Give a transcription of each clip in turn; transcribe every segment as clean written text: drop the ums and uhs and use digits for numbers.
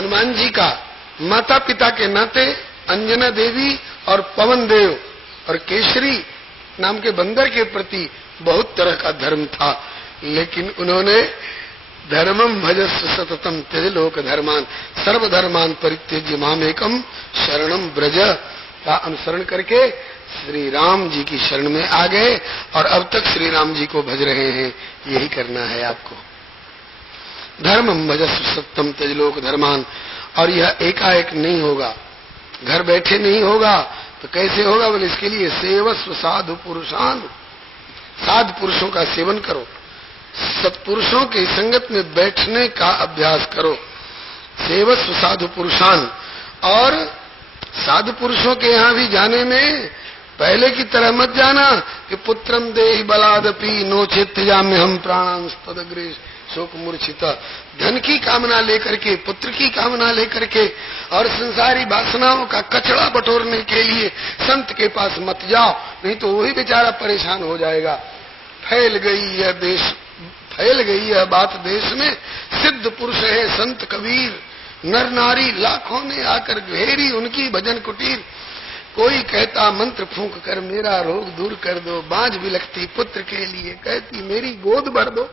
हनुमान जी का माता पिता के नाते अंजना देवी और पवन देव और केसरी नाम के बंदर के प्रति बहुत तरह का धर्म था, लेकिन उन्होंने धर्मम भजस्व सततम त्यज लोक धर्मान सर्वधर्मान परित्यज्य मामेकम शरणम ब्रज का अनुसरण करके श्री राम जी की शरण में आ गए और अब तक श्री राम जी को भज रहे हैं। यही करना है आपको। धर्मम भजस्व सत्यम त्यज लोक धर्मान। और यह एकाएक नहीं होगा, घर बैठे नहीं होगा। तो कैसे होगा? बोले इसके लिए सेवस्व साधु पुरुषान, साधु पुरुषों का सेवन करो, सत्पुरुषों की संगत में बैठने का अभ्यास करो। सेवस्व साधु पुरुषान। और साधु पुरुषों के यहाँ भी जाने में पहले की तरह मत जाना कि पुत्रम देहि बलादपि नो चेत्याम्य हम प्राणां तदग्रे शोक मूर्छित। धन की कामना लेकर के, पुत्र की कामना लेकर के और संसारी वासनाओं का कचड़ा बटोरने के लिए संत के पास मत जाओ, नहीं तो वही बेचारा परेशान हो जाएगा। फैल गई यह बात देश में, सिद्ध पुरुष है संत कबीर, नर नारी लाखों ने आकर घेरी उनकी भजन कुटीर। कोई कहता मंत्र फूंक कर मेरा रोग दूर कर दो, बांझ बिलखती पुत्र के लिए कहती मेरी गोद भर दो।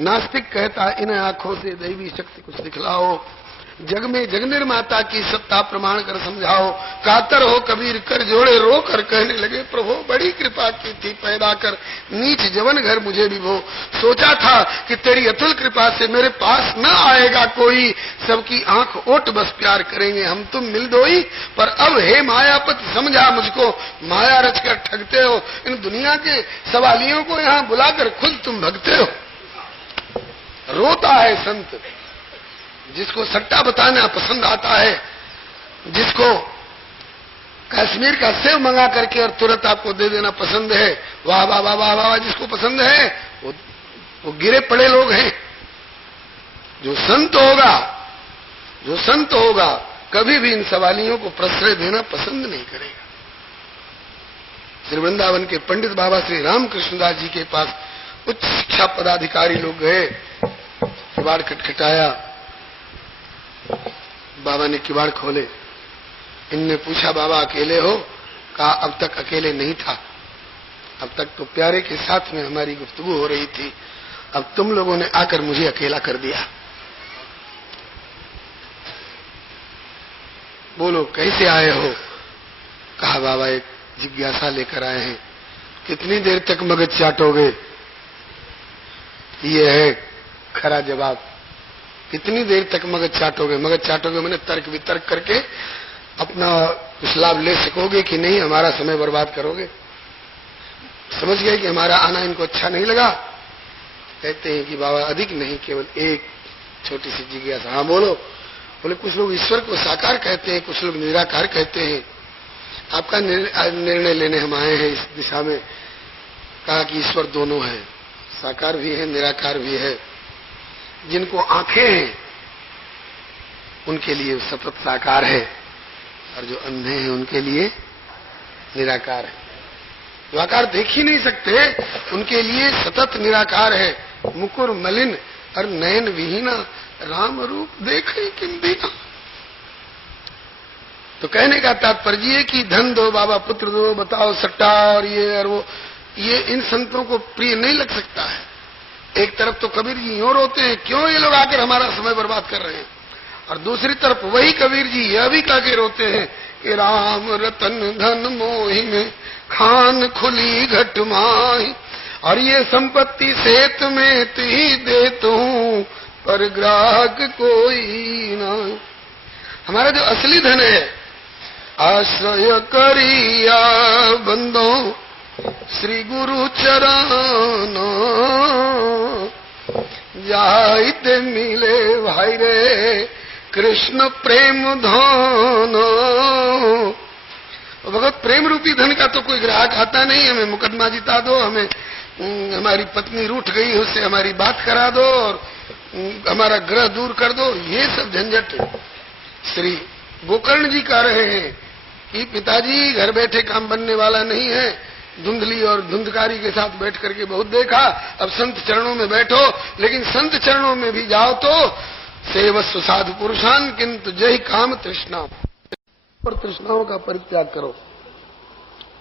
नास्तिक कहता इन आंखों से दैवी शक्ति कुछ दिखलाओ, जग में जग निर्माता की सत्ता प्रमाण कर समझाओ। कातर हो कबीर कर जोड़े रो कर कहने लगे प्रभु बड़ी कृपा की थी पैदा कर नीच जवन घर मुझे विभो। सोचा था कि तेरी अतुल कृपा से मेरे पास न आएगा कोई, सबकी आंख ओट बस प्यार करेंगे हम तुम मिल दोई। पर अब हे मायापति समझा मुझको, माया रच कर ठगते हो, इन दुनिया के सवालियों को यहाँ बुलाकर खुद तुम भगते हो। रोता है संत जिसको सट्टा बताना पसंद आता है, जिसको कश्मीर का सेव मंगा करके और तुरंत आपको दे देना पसंद है, वाह वाह वाह वाह वाह जिसको पसंद है वो गिरे पड़े लोग हैं। जो संत होगा कभी भी इन सवालियों को प्रश्रय देना पसंद नहीं करेगा। श्री वृंदावन के पंडित बाबा श्री रामकृष्णदास जी के पास उच्च शिक्षा पदाधिकारी लोग गए, किवाड़ खटखटाया, बाबा ने किवाड़ खोले। इनने पूछा बाबा अकेले हो? कहा अब तक अकेले नहीं था, अब तक तो प्यारे के साथ में हमारी गुफ्तगू हो रही थी, अब तुम लोगों ने आकर मुझे अकेला कर दिया। बोलो कैसे आए हो? कहा बाबा एक जिज्ञासा लेकर आए हैं। कितनी देर तक मगज चाटोगे? ये है खरा जवाब। कितनी देर तक मगज चाटोगे? मगज चाटोगे मैंने तर्क वितर्क करके अपना कुछ लाभ ले सकोगे कि नहीं, हमारा समय बर्बाद करोगे। समझ गए कि हमारा आना इनको अच्छा नहीं लगा। कहते हैं कि बाबा अधिक नहीं, केवल एक छोटी सी जिज्ञासा। हाँ बोलो। बोले कुछ लोग ईश्वर को साकार कहते हैं, कुछ लोग निराकार कहते हैं, आपका निर्णय लेने हम आए हैं इस दिशा में। कहा कि ईश्वर दोनों है, साकार भी है निराकार भी है। जिनको आंखें हैं उनके लिए सतत साकार है, और जो अंधे हैं उनके लिए निराकार है। जो आकार देख ही नहीं सकते उनके लिए सतत निराकार है। मुकुर मलिन और नयन विहीना राम रूप देखे किम बिना। तो कहने का तात्पर्य है कि धन दो बाबा, पुत्र दो, बताओ सट्टा और ये और वो, ये इन संतों को प्रिय नहीं लग सकता है। एक तरफ तो कबीर जी यूं रोते हैं क्यों ये लोग आकर हमारा समय बर्बाद कर रहे हैं, और दूसरी तरफ वही कबीर जी यह भी कह के रोते हैं कि राम रतन धन मोहि में खान खुली घट माही, और ये संपत्ति सेत में ही देता हूं पर ग्राहक कोई ना। हमारा जो असली धन है, आश्रय करिया बंदो श्री गुरु चरण, जाइते मिले भाई रे कृष्ण प्रेम धन। भगवत प्रेम रूपी धन का तो कोई ग्राहक आता नहीं। हमें मुकदमा जिता दो, हमें हमारी पत्नी रूठ गई उससे हमारी बात करा दो, और हमारा ग्रह दूर कर दो, ये सब झंझट श्री गोकर्ण जी कह रहे हैं कि पिताजी घर बैठे काम बनने वाला नहीं है। धुंधली और धुंधकारी के साथ बैठ करके बहुत देखा, अब संत चरणों में बैठो। लेकिन संत चरणों में भी जाओ तो सेवस्व साधु पुरुषान किंतु जय काम तृष्णा, और तृष्णाओं का परित्याग करो।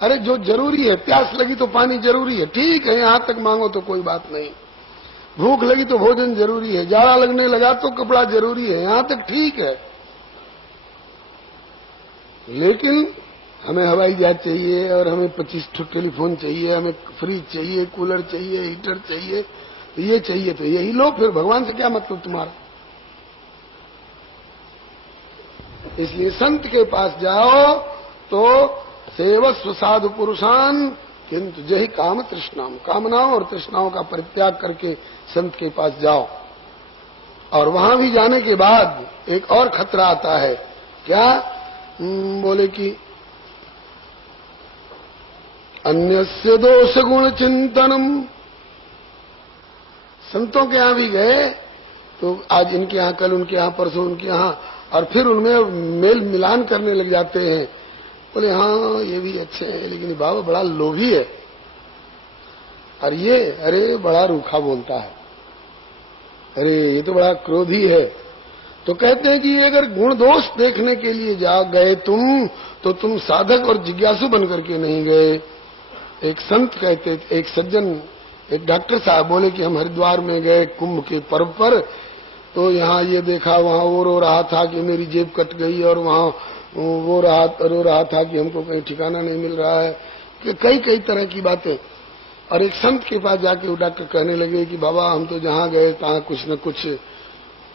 अरे जो जरूरी है, प्यास लगी तो पानी जरूरी है, ठीक है, यहां तक मांगो तो कोई बात नहीं। भूख लगी तो भोजन जरूरी है, जाड़ा लगने लगा तो कपड़ा जरूरी है, यहां तक ठीक है। लेकिन हमें हवाई जहाज चाहिए और हमें 25 टेलीफोन चाहिए, हमें फ्रिज चाहिए, कूलर चाहिए, हीटर चाहिए, ये चाहिए तो यही लो, फिर भगवान से क्या मतलब तुम्हारा। इसलिए संत के पास जाओ तो सेवस्व साधु पुरुषान किंतु जही काम तृष्णाम, कामनाओं और तृष्णाओं का परित्याग करके संत के पास जाओ। और वहां भी जाने के बाद एक और खतरा आता है, क्या? बोले कि अन्यस्य दोष गुण चिंतनम। संतों के यहां भी गए तो आज इनके यहां, कल उनके यहां, परसों उनके यहां, और फिर उनमें मेल मिलान करने लग जाते हैं। बोले हाँ ये भी अच्छे हैं, लेकिन बाबा बड़ा लोभी है, और ये अरे बड़ा रूखा बोलता है, अरे ये तो बड़ा क्रोधी है। तो कहते हैं कि अगर गुण दोष देखने के लिए जा गए तुम, तो तुम साधक और जिज्ञासु बन करके नहीं गए। एक संत कहते, एक सज्जन, एक डॉक्टर साहब बोले कि हम हरिद्वार में गए कुंभ के पर्व पर, तो यहाँ ये देखा, वहाँ वो रो रहा था कि मेरी जेब कट गई, और वहाँ वो रो रहा था कि हमको कहीं ठिकाना नहीं मिल रहा है, कि कई कई तरह की बातें। और एक संत के पास जाके वो डॉक्टर कहने लगे कि बाबा हम तो जहाँ गए तहाँ कुछ न कुछ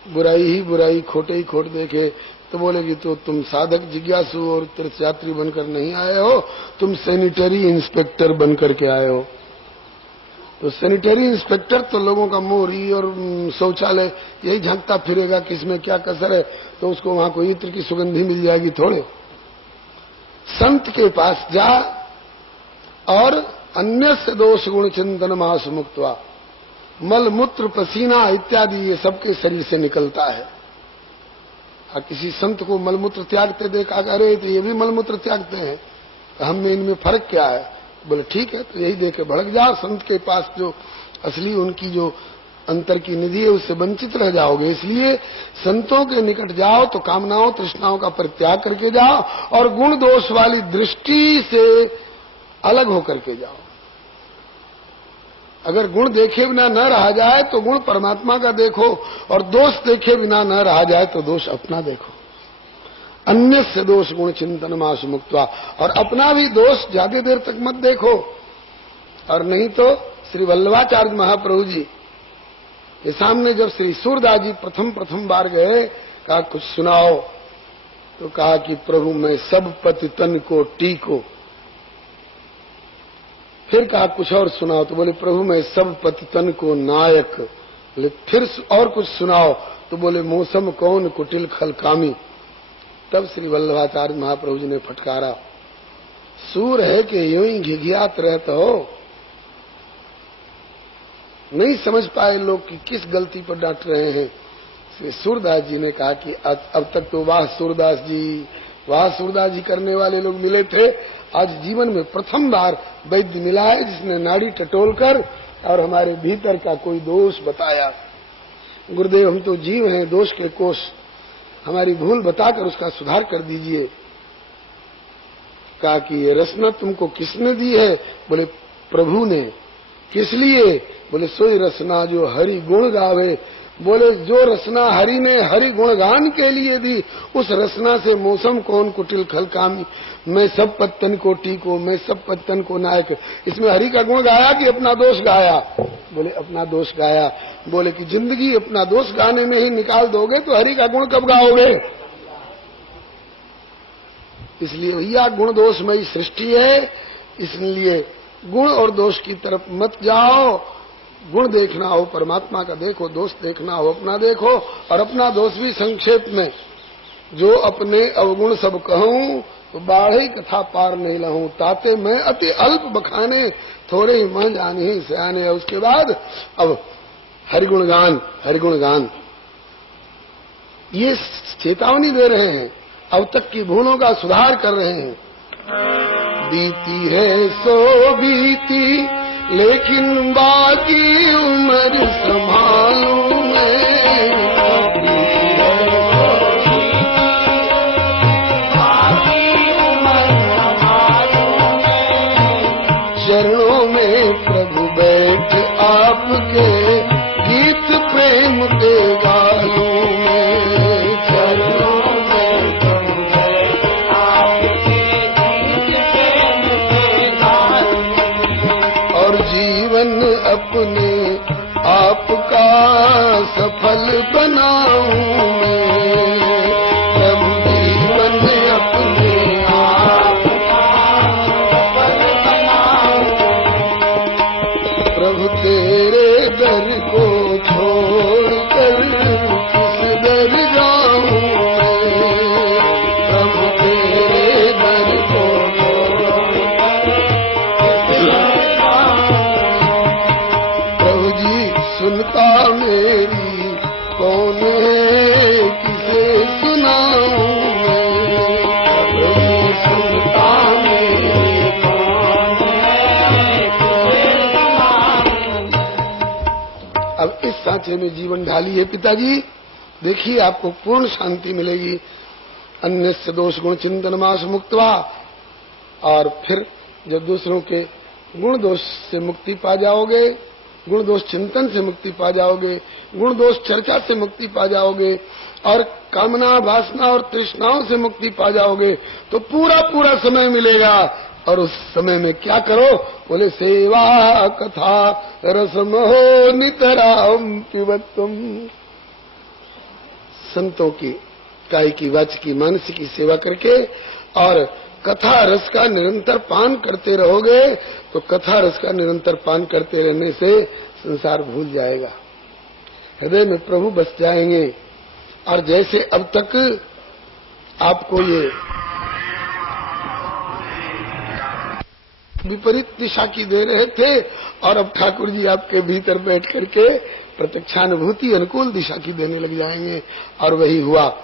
बुराई ही बुराई, खोटे ही खोट देखे। तो बोले कि तो तुम साधक जिज्ञासु और तीर्थयात्री बनकर नहीं आए हो, तुम सैनिटरी इंस्पेक्टर बन करके आए हो। तो सैनिटरी इंस्पेक्टर तो लोगों का मोरी और शौचालय यही झांकता फिरेगा, किसमें क्या कसर है, तो उसको वहां कोई इत्र की सुगंधी मिल जाएगी थोड़े। संत के पास जा और अन्य से दोष गुण चिंतन मास मुक्तवा, मल मूत्र पसीना इत्यादि ये सबके शरीर से निकलता है। और किसी संत को मलमूत्र त्यागते देखा, अरे तो ये भी मलमूत्र त्यागते हैं, तो हम में इनमें फर्क क्या है? बोले ठीक है, तो यही देखे भड़क जाओ, संत के पास जो असली उनकी जो अंतर की निधि है उससे वंचित रह जाओगे। इसलिए संतों के निकट जाओ तो कामनाओं तृष्णाओं का परित्याग करके जाओ, और गुण दोष वाली दृष्टि से अलग होकर के जाओ। अगर गुण देखे बिना न रहा जाए तो गुण परमात्मा का देखो, और दोष देखे बिना न रहा जाए तो दोष अपना देखो। अन्य से दोष गुण चिंतन मास मुक्तवा, और अपना भी दोष ज्यादा देर तक मत देखो। और नहीं तो श्री वल्लभाचार्य महाप्रभु जी के सामने जब श्री सूरदास जी प्रथम बार गए, कहा कुछ सुनाओ, तो कहा कि प्रभु मैं सब पति तन को टीको। फिर कहा कुछ और सुनाओ, तो बोले प्रभु मैं सब पति तन को नायक। बोले फिर और कुछ सुनाओ, तो बोले मौसम कौन कुटिल खलकामी। तब श्री वल्लभाचार्य महाप्रभु जी ने फटकारा, सूर है कि यूं ही घिघियात रहते हो। नहीं समझ पाए लोग कि किस गलती पर डांट रहे हैं। श्री सूरदास जी ने कहा कि अब तक तो वाह सूरदास जी करने वाले लोग मिले थे, आज जीवन में प्रथम बार वैद्य मिला है जिसने नाड़ी टटोलकर और हमारे भीतर का कोई दोष बताया। गुरुदेव हम तो जीव हैं, दोष के कोष, हमारी भूल बताकर उसका सुधार कर दीजिए। कहा कि ये रसना तुमको किसने दी है? बोले प्रभु ने। किस लिए? बोले सोई रसना जो हरि गुण गावे। बोले जो रसना हरि ने हरि गुणगान के लिए दी, उस रसना से मौसम कौन कुटिल खलकामी। मैं सब पत्तन को टीको, मैं सब पत्तन को नायक। इसमें हरि का गुण गाया कि अपना दोष गाया? बोले अपना दोष गाया। बोले कि जिंदगी अपना दोष गाने में ही निकाल दोगे तो हरि का गुण कब गाओगे? इसलिए भैया गुण दोषमयी सृष्टि है, इसलिए गुण और दोष की तरफ मत जाओ। गुण देखना हो परमात्मा का देखो, दोष देखना हो अपना देखो। और अपना दोष भी संक्षेप में, जो अपने अवगुण सब कहूं तो बाढ़ी कथा पार नहीं लहूं। ताते मैं अति अल्प बखाने, थोड़े ही मन जाने ही सयाने। उसके बाद अब हरिगुण गान ये चेतावनी दे रहे हैं, अब तक की भूलों का सुधार कर रहे हैं। बीती है सो बीती, लेकिन बाकी उम्र संभालूं मैं। बगीचे में जीवन ढालिए पिताजी, देखिए आपको पूर्ण शांति मिलेगी। अन्यस्य दोष गुण चिंतन मास मुक्तवा, और फिर जब दूसरों के गुण दोष से मुक्ति पा जाओगे, गुण दोष चिंतन से मुक्ति पा जाओगे, गुण दोष चर्चा से मुक्ति पा जाओगे, और कामना वासना और तृष्णाओं से मुक्ति पा जाओगे, तो पूरा पूरा समय मिलेगा। और उस समय में क्या करो? बोले सेवा कथा रसमहो नितराम पिबत्तम। संतों की काय की, वाच की, मानसिक की सेवा करके और कथा रस का निरंतर पान करते रहोगे, तो कथा रस का निरंतर पान करते रहने से संसार भूल जाएगा, हृदय में प्रभु बस जाएंगे। और जैसे अब तक आपको ये विपरीत दिशा की दे रहे थे, और अब ठाकुर जी आपके भीतर बैठ करके प्रत्यक्षानुभूति अनुकूल दिशा की देने लग जाएंगे। और वही हुआ।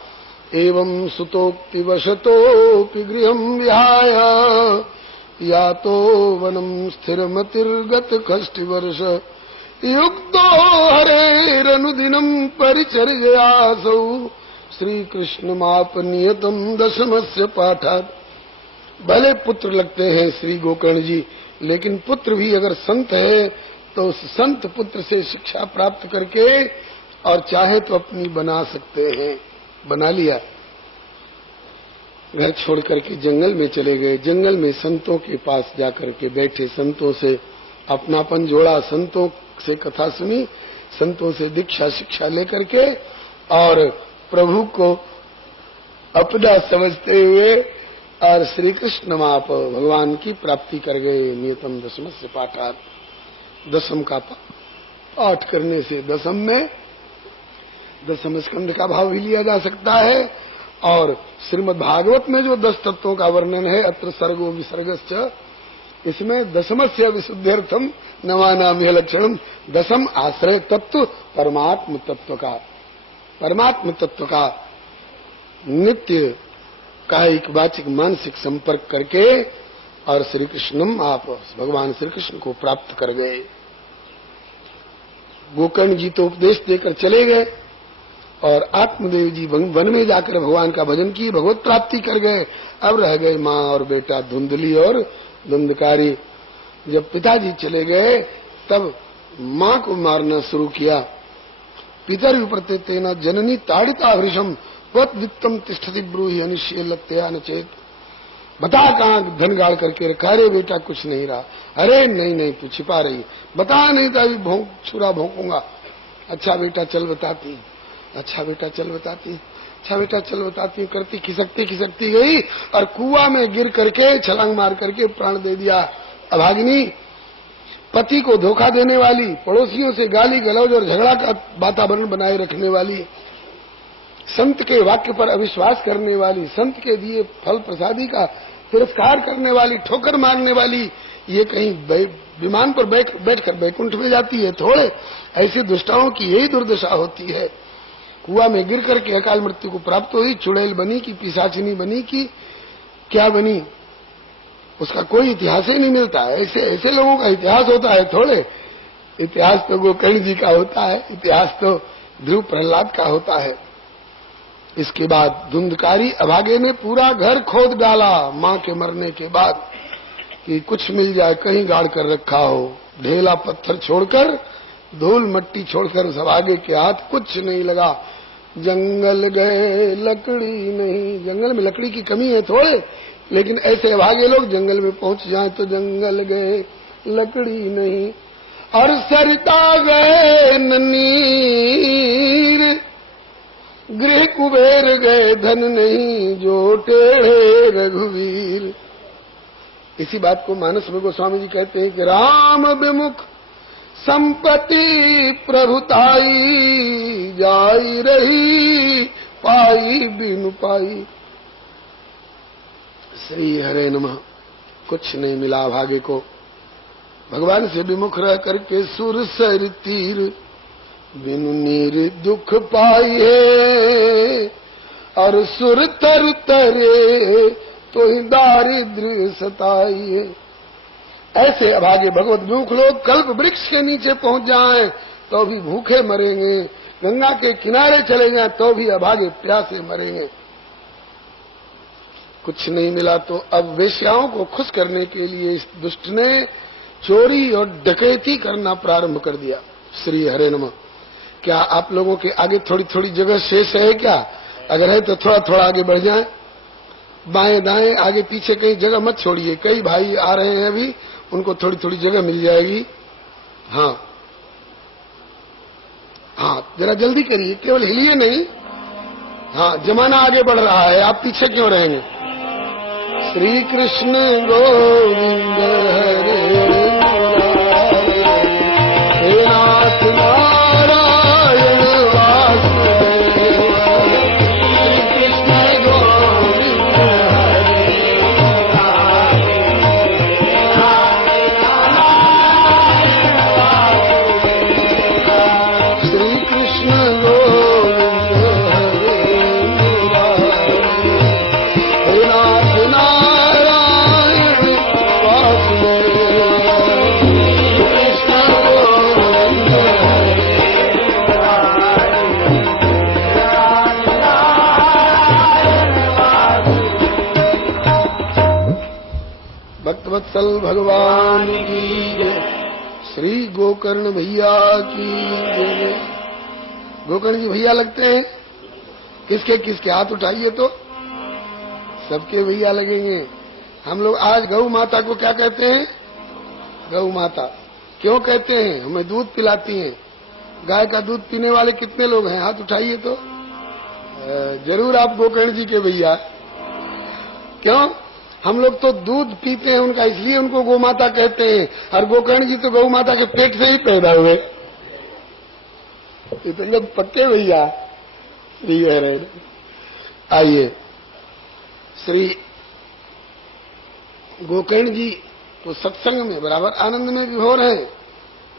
एवं सुतोक्ति वशतोपि गृहं विहाय यातो वनम स्थिरमतिर्गत कष्टिवर्ष युक्तो हरेरनुदिनं परिचर्यासौ श्रीकृष्णमाप नियतम दशमस्य पाठात्। भले पुत्र लगते हैं श्री गोकर्ण जी, लेकिन पुत्र भी अगर संत है तो उस संत पुत्र से शिक्षा प्राप्त करके और चाहे तो अपनी बना सकते हैं। बना लिया, घर छोड़ करके जंगल में चले गए, जंगल में संतों के पास जाकर के बैठे, संतों से अपनापन जोड़ा, संतों से कथा सुनी, संतों से दीक्षा शिक्षा लेकर के और प्रभु को अपना समझते हुए और श्री कृष्ण माप भगवान की प्राप्ति कर गए। नियतम दशमस्य पाठात्, दशम का पाठ करने से दशम में दशम स्कंध का भाव भी लिया जा सकता है। और श्रीमद् भागवत में जो 10 तत्वों का वर्णन है, अत्र सर्गो विसर्गश्च, इसमें दशमस्य विशुद्ध्यर्थम नवानाम्य लक्षणम, दशम आश्रय तत्व परमात्म तत्व का, परमात्म तत्व का नित्य कायिक वाचिक मानसिक संपर्क करके और श्री कृष्णम आप भगवान श्री कृष्ण को प्राप्त कर गए। गोकर्ण जी तो उपदेश देकर चले गए और आत्मदेव जी वन में जाकर भगवान का भजन किए, भगवत प्राप्ति कर गए। अब रह गए माँ और बेटा धुंधली और धुंधकारी। जब पिताजी चले गए तब माँ को मारना शुरू किया। पितर विप्रते तेना जननी ताड़िता वृषम वत वित्तम तिष्ठति ब्रूहि अनिश्चय लत्या न चेत। बता कहाँ धन गाड़ करके रखा? अरे बेटा कुछ नहीं रहा। अरे नहीं नहीं तू छिपा रही, बता नहीं तो अभी छुरा भोंकूंगा। अच्छा बेटा चल बताती, अच्छा बेटा चल बताती, अच्छा बेटा चल बताती। करती खिसकती गई और कुआं में गिर करके छलांग मार करके प्राण दे दिया। अभागिनी, पति को धोखा देने वाली, पड़ोसियों से गाली गलौज और झगड़ा का वातावरण बनाए रखने वाली, संत के वाक्य पर अविश्वास करने वाली, संत के दिए फल प्रसादी का तिरस्कार करने वाली, ठोकर मारने वाली, ये कहीं विमान पर बैठकर बैकुंठ में जाती है थोड़े। ऐसी दुष्टाओं की यही दुर्दशा होती है। कुआं में गिर करके अकाल मृत्यु को प्राप्त हुई, चुड़ैल बनी की पिशाचिनी बनी की क्या बनी, उसका कोई इतिहास ही नहीं मिलता। ऐसे लोगों का इतिहास होता है थोड़े। इतिहास तो गोकर्ण जी का होता है, इतिहास तो ध्रुव प्रहलाद का होता है। इसके बाद धुंधकारी अभागे ने पूरा घर खोद डाला माँ के मरने के बाद कि कुछ मिल जाए, कहीं गाड़ कर रखा हो। ढेला पत्थर छोड़कर, धूल मट्टी छोड़कर उस अभागे के हाथ कुछ नहीं लगा। जंगल गए लकड़ी नहीं, जंगल में लकड़ी की कमी है थोड़े, लेकिन ऐसे अभागे लोग जंगल में पहुंच जाएं तो जंगल गए लकड़ी नहीं। और सरिता गए ननीर, गृह कुबेर गए धन नहीं, जो टेढ़े रघुवीर। इसी बात को मानस में गोस्वामी जी कहते हैं कि राम विमुख संपत्ति प्रभुताई, जाई रही पाई बिनु पाई। श्री हरे नमः। कुछ नहीं मिला भाग्य को। भगवान से विमुख रह करके सुर सर तीर, बिनु नीर दुख पाइए, और सुर तर तरे तो ही दारिद्र सताइए। ऐसे अभागे भगवत विमुख लोग कल्प वृक्ष के नीचे पहुंच जाएं तो भी भूखे मरेंगे, गंगा के किनारे चले जाएं तो भी अभागे प्यासे मरेंगे। कुछ नहीं मिला तो अब वेश्याओं को खुश करने के लिए इस दुष्ट ने चोरी और डकैती करना प्रारंभ कर दिया। श्री हरे नमः। क्या आप लोगों के आगे थोड़ी थोड़ी जगह शेष है क्या? अगर है तो थोड़ा थोड़ा आगे बढ़ जाएं, बाएं दाएं आगे पीछे कहीं जगह मत छोड़िए। कई भाई आ रहे हैं अभी, उनको थोड़ी थोड़ी जगह मिल जाएगी। हाँ हाँ, जरा जल्दी करिए, केवल हिलिए नहीं। हाँ, जमाना आगे बढ़ रहा है, आप पीछे क्यों रहेंगे? श्री कृष्ण गोविंद हरे हे नाथ नारायण वासुदेव। श्री कृष्ण गोविंद हरे श्री कृष्ण गोविंद हरे हे नाथ नारायण वासुदेव। कृष्ण गोविंद भक्तवत्सल भगवान की जय। श्री गोकर्ण भैया की जय। गोकर्ण जी भैया लगते हैं? किसके किसके हाथ उठाइए तो सबके भैया लगेंगे। हम लोग आज गौ माता को क्या कहते हैं? गौ माता। क्यों कहते हैं? हमें दूध पिलाती हैं। गाय का दूध पीने वाले कितने लोग हैं? हाथ उठाइए तो। जरूर आप गोकर्ण जी के भैया। क्यों? हम लोग तो दूध पीते हैं उनका, इसलिए उनको गौ माता कहते हैं। और गोकर्ण जी तो गौ माता के पेट से ही पैदा हुए, इतने पक्के भैया। आइए, श्री गोकर्ण जी तो सत्संग में बराबर आनंद में विभोर हैं,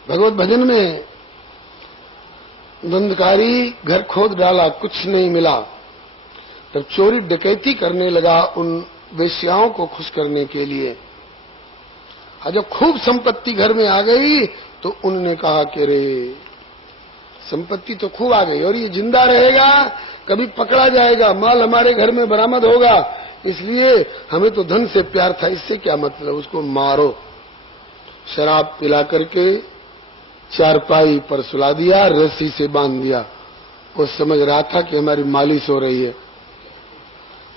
भगवत भजन में। धुंधकारी घर खोद डाला, कुछ नहीं मिला, तब चोरी डकैती करने लगा उन वेश्याओं को खुश करने के लिए। और जब खूब संपत्ति घर में आ गई तो उन्होंने कहा कि रे संपत्ति तो खूब आ गई और ये जिंदा रहेगा, कभी पकड़ा जाएगा, माल हमारे घर में बरामद होगा, इसलिए हमें तो धन से प्यार था, इससे क्या मतलब, उसको मारो। शराब पिला करके चारपाई पर सुला दिया, रस्सी से बांध दिया। वो समझ रहा था कि हमारी मालिश हो रही है।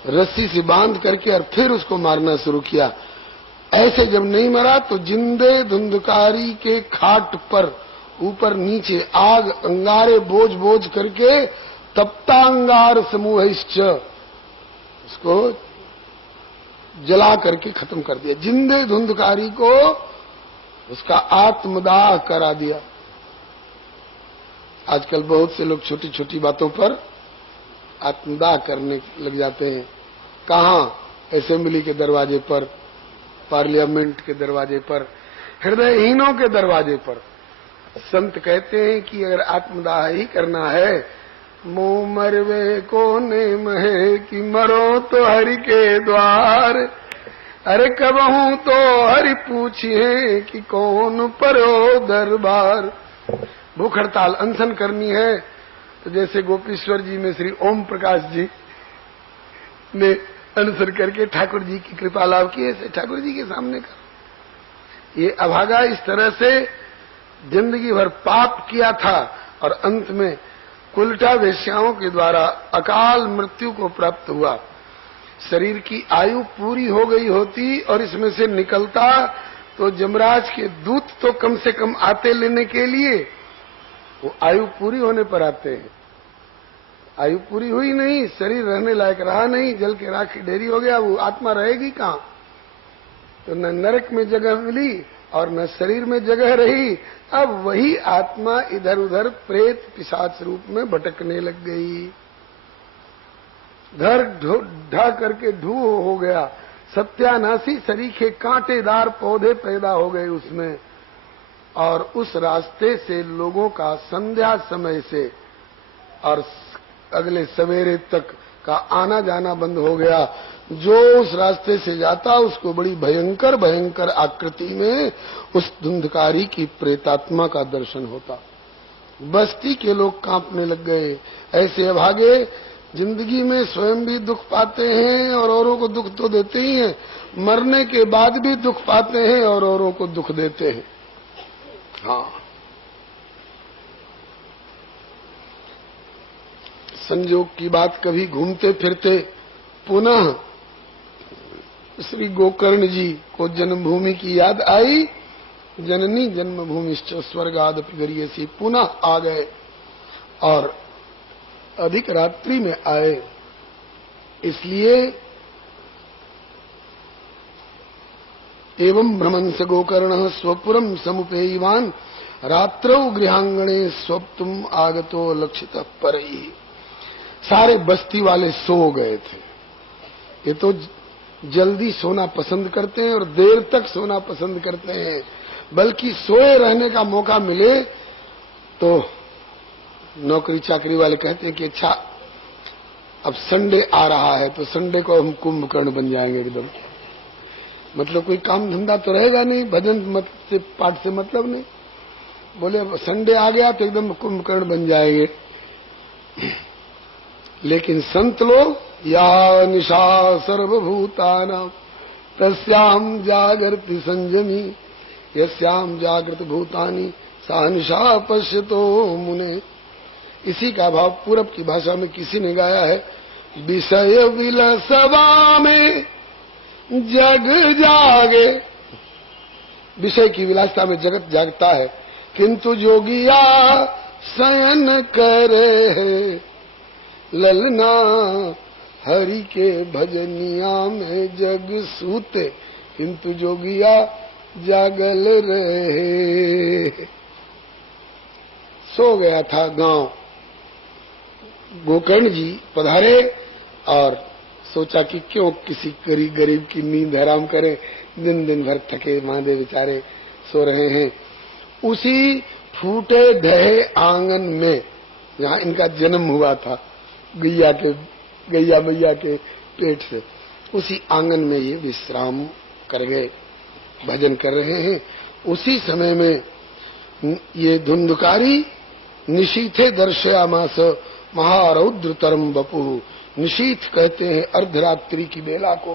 रस्सी से बांध करके और फिर उसको मारना शुरू किया। ऐसे जब नहीं मरा तो जिंदे धुंधकारी के खाट पर ऊपर नीचे आग अंगारे बोझ बोझ करके तप्तांगार समूहिश्च, उसको जला करके खत्म कर दिया। जिंदे धुंधकारी को उसका आत्मदाह करा दिया। आजकल बहुत से लोग छोटी छोटी बातों पर आत्मदाह करने लग जाते हैं। कहाँ? असेंबली के दरवाजे पर, पार्लियामेंट के दरवाजे पर, हृदयहीनों के दरवाजे पर। संत कहते हैं कि अगर आत्मदाह ही करना है, मुंह मरवे कोने महे कि मरो तो हरि के द्वार। अरे कबहू तो हरि पूछिए कि कौन परो दरबार। भूख हड़ताल अनशन करनी है तो जैसे गोपीश्वर जी में श्री ओम प्रकाश जी ने अनशन करके ठाकुर जी की कृपा लाभ की, ऐसे ठाकुर जी के सामने कर। ये अभागा इस तरह से जिंदगी भर पाप किया था और अंत में उल्टा वेश्याओं के द्वारा अकाल मृत्यु को प्राप्त हुआ। शरीर की आयु पूरी हो गई होती और इसमें से निकलता तो यमराज के दूत तो कम से कम आते लेने के लिए, वो आयु पूरी होने पर आते हैं। आयु पूरी हुई नहीं, शरीर रहने लायक रहा नहीं, जल के राख की ढेरी हो गया, वो आत्मा रहेगी कहाँ? तो न नरक में जगह मिली और न शरीर में जगह रही। अब वही आत्मा इधर उधर प्रेत पिशाच रूप में भटकने लग गई। घर ढा करके ढू हो गया, सत्यानाशी सरीखे कांटेदार पौधे पैदा हो गए उसमें। और उस रास्ते से लोगों का संध्या समय से और अगले सवेरे तक का आना जाना बंद हो गया। जो उस रास्ते से जाता उसको बड़ी भयंकर भयंकर आकृति में उस धुंधकारी की प्रेतात्मा का दर्शन होता। बस्ती के लोग कांपने लग गए। ऐसे अभागे जिंदगी में स्वयं भी दुख पाते हैं और औरों को दुख तो देते ही हैं, मरने के बाद भी दुख पाते हैं और औरों को दुख देते हैं। हाँ, संयोग की बात, कभी घूमते फिरते पुनः श्री गोकर्ण जी को जन्मभूमि की याद आई। जननी जन्मभूमिश्च स्वर्गादपि गरीयसी, पुनः आ गए और अधिक रात्रि में आए। इसलिए एवं भ्रमंस गोकर्ण स्वपुरम समुपेयवान रात्रौ गृहांगणे स्वप्तुम आगतो लक्षित परई। सारे बस्ती वाले सो गए थे। ये तो जल्दी सोना पसंद करते हैं और देर तक सोना पसंद करते हैं, बल्कि सोए रहने का मौका मिले तो नौकरी चाकरी वाले कहते हैं कि अच्छा अब संडे आ रहा है तो संडे को हम कुंभकर्ण बन जाएंगे एकदम। मतलब कोई काम धंधा तो रहेगा नहीं, भजन मत से पाठ से मतलब नहीं। बोले अब संडे आ गया तो एकदम कुंभकर्ण बन जाएंगे। लेकिन संत लोग या निशा सर्वभूतानां तस्याम जागृति संयमी यस्याम जागृत भूतानि सा निशा पश्यतो मुने। इसी का भाव पूरब की भाषा में किसी ने गाया है, विषय विलसवा में जग जागे। विषय की विलासता में जगत जागता है, किंतु जोगिया शयन करे है। ललना हरि के भजनिया में जग सूते, किंतु जोगिया जागल रहे। सो गया था गांव। गोकर्ण जी पधारे और सोचा कि क्यों किसी गरीब की नींद हराम करें, दिन दिन भर थके मांदे बेचारे सो रहे हैं। उसी फूटे ढहे आंगन में जहां इनका जन्म हुआ था, गैया मैया के पेट से, उसी आंगन में ये विश्राम कर गए, भजन कर रहे हैं। उसी समय में ये धुंधकारी निशीथे दर्शयामास महारौद्रतरम बपु। निशीथ कहते हैं अर्धरात्रि की बेला को।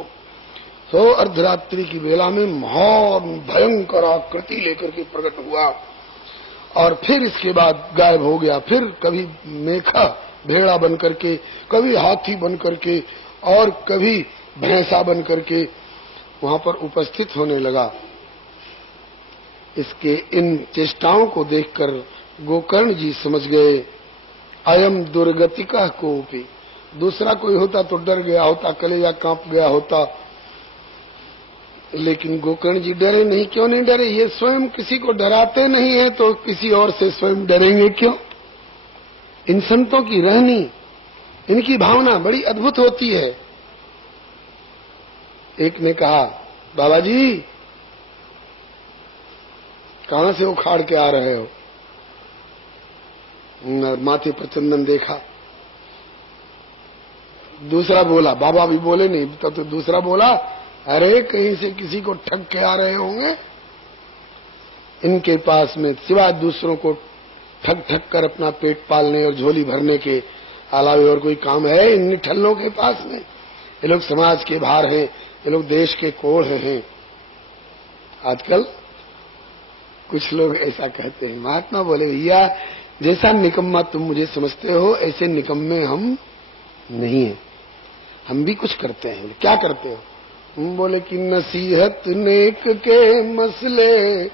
तो अर्धरात्रि की बेला में महान भयंकर आकृति लेकर के प्रकट हुआ और फिर इसके बाद गायब हो गया। फिर कभी मेखा भेड़ा बन करके, कभी हाथी बन करके और कभी भैंसा बन करके वहां पर उपस्थित होने लगा। इसके इन चेष्टाओं को देखकर गोकर्ण जी समझ गए, अयम दुर्गतिका कोपी। दूसरा कोई होता तो डर गया होता, कलेजा कांप गया होता, लेकिन गोकर्ण जी डरे नहीं। क्यों नहीं डरे? ये स्वयं किसी को डराते नहीं है तो किसी और से स्वयं डरेंगे क्यों? इन संतों की रहनी, इनकी भावना बड़ी अद्भुत होती है। एक ने कहा, बाबा जी कहां से उखाड़ के आ रहे हो? माथे पर चंदन देखा। दूसरा बोला, बाबा भी बोले नहीं तब तो दूसरा बोला, अरे कहीं से किसी को ठग के आ रहे होंगे। इनके पास में सिवाय दूसरों को ठग ठग कर अपना पेट पालने और झोली भरने के अलावे और कोई काम है इन निठल्लों के पास में? ये लोग समाज के भार हैं, ये लोग देश के कोढ़ हैं। आजकल कुछ लोग ऐसा कहते हैं। महात्मा बोले, भैया जैसा निकम्मा तुम मुझे समझते हो ऐसे निकम्मे हम नहीं है, हम भी कुछ करते हैं। क्या करते हो? हम बोले कि नसीहत नेक के मसले,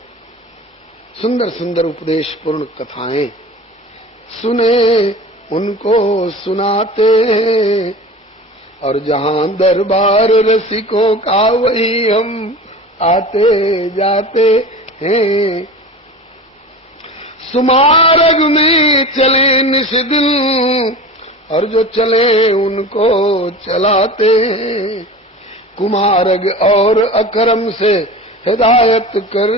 सुंदर सुंदर उपदेश पूर्ण कथाएं सुने उनको सुनाते हैं, और जहां दरबार रसिकों का वही हम आते जाते हैं। सुमार्ग में चले निस्दिन, और जो चले उनको चलाते हैं। कुमार्ग और अकरम से हिदायत कर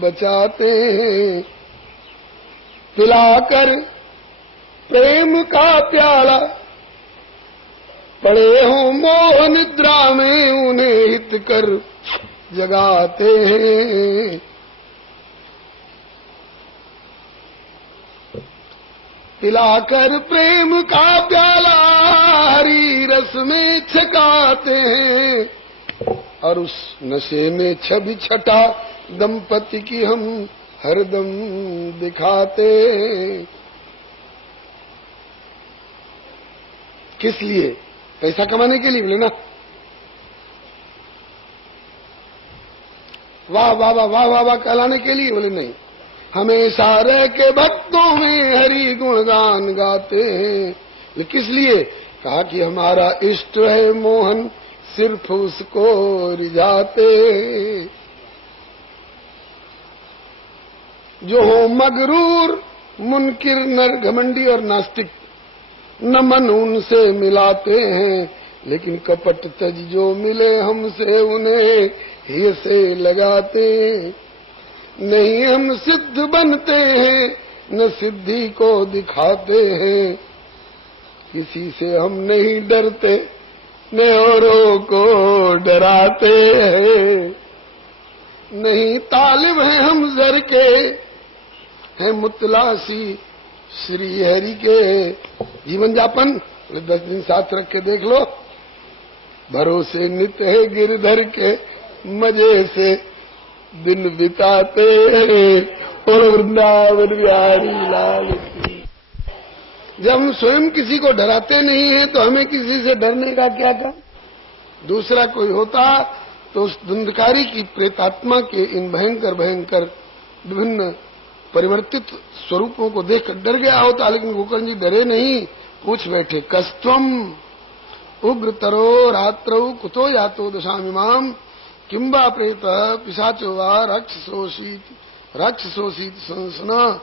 बचाते हैं। पिलाकर प्रेम का प्याला, पड़े हो मोह निद्रा में उन्हें हित कर जगाते हैं। पिलाकर प्रेम का प्याला हरी रस में छकाते हैं और उस नशे में छवि छटा दंपति की हम हरदम दिखाते। किस लिए? पैसा कमाने के लिए? बोले ना, वाह वाह वाह वाह वाह वाह कहलाने के लिए? बोले नहीं, हमेशा रह के भक्तों में हरि गुणगान गाते हैं। किस लिए? कहा कि हमारा इष्ट है मोहन, सिर्फ उसको रिझाते। जो हो मगरूर मुनकिर नर घमंडी और नास्तिक, न मन उनसे मिलाते हैं, लेकिन कपट तज जो मिले हमसे उन्हें ही से लगाते। नहीं हम सिद्ध बनते हैं न सिद्धि को दिखाते हैं, किसी से हम नहीं डरते न औरों को डराते हैं। नहीं तालिब हैं हम जर के, हैं मुतलासी श्री हरि के। जीवन यापन 10 दिन साथ रख के देख लो, भरोसे नित है गिरधर के, मजे से दिन बिताते और वृंदावन बिहारी लाल की। जब हम स्वयं किसी को डराते नहीं हैं तो हमें किसी से डरने का क्या काम? दूसरा कोई होता तो उस धुंधकारी की प्रेतात्मा के इन भयंकर भयंकर विभिन्न परिवर्तित स्वरूपों को देखकर डर गया होता, लेकिन गोकर्ण जी डरे नहीं। पूछ बैठे, कस्त्वम उग्रतरो रात्रौ कुतो यातो दशामिमाम किंबा प्रेत पिशाचो वा राक्षसोसीत संसना।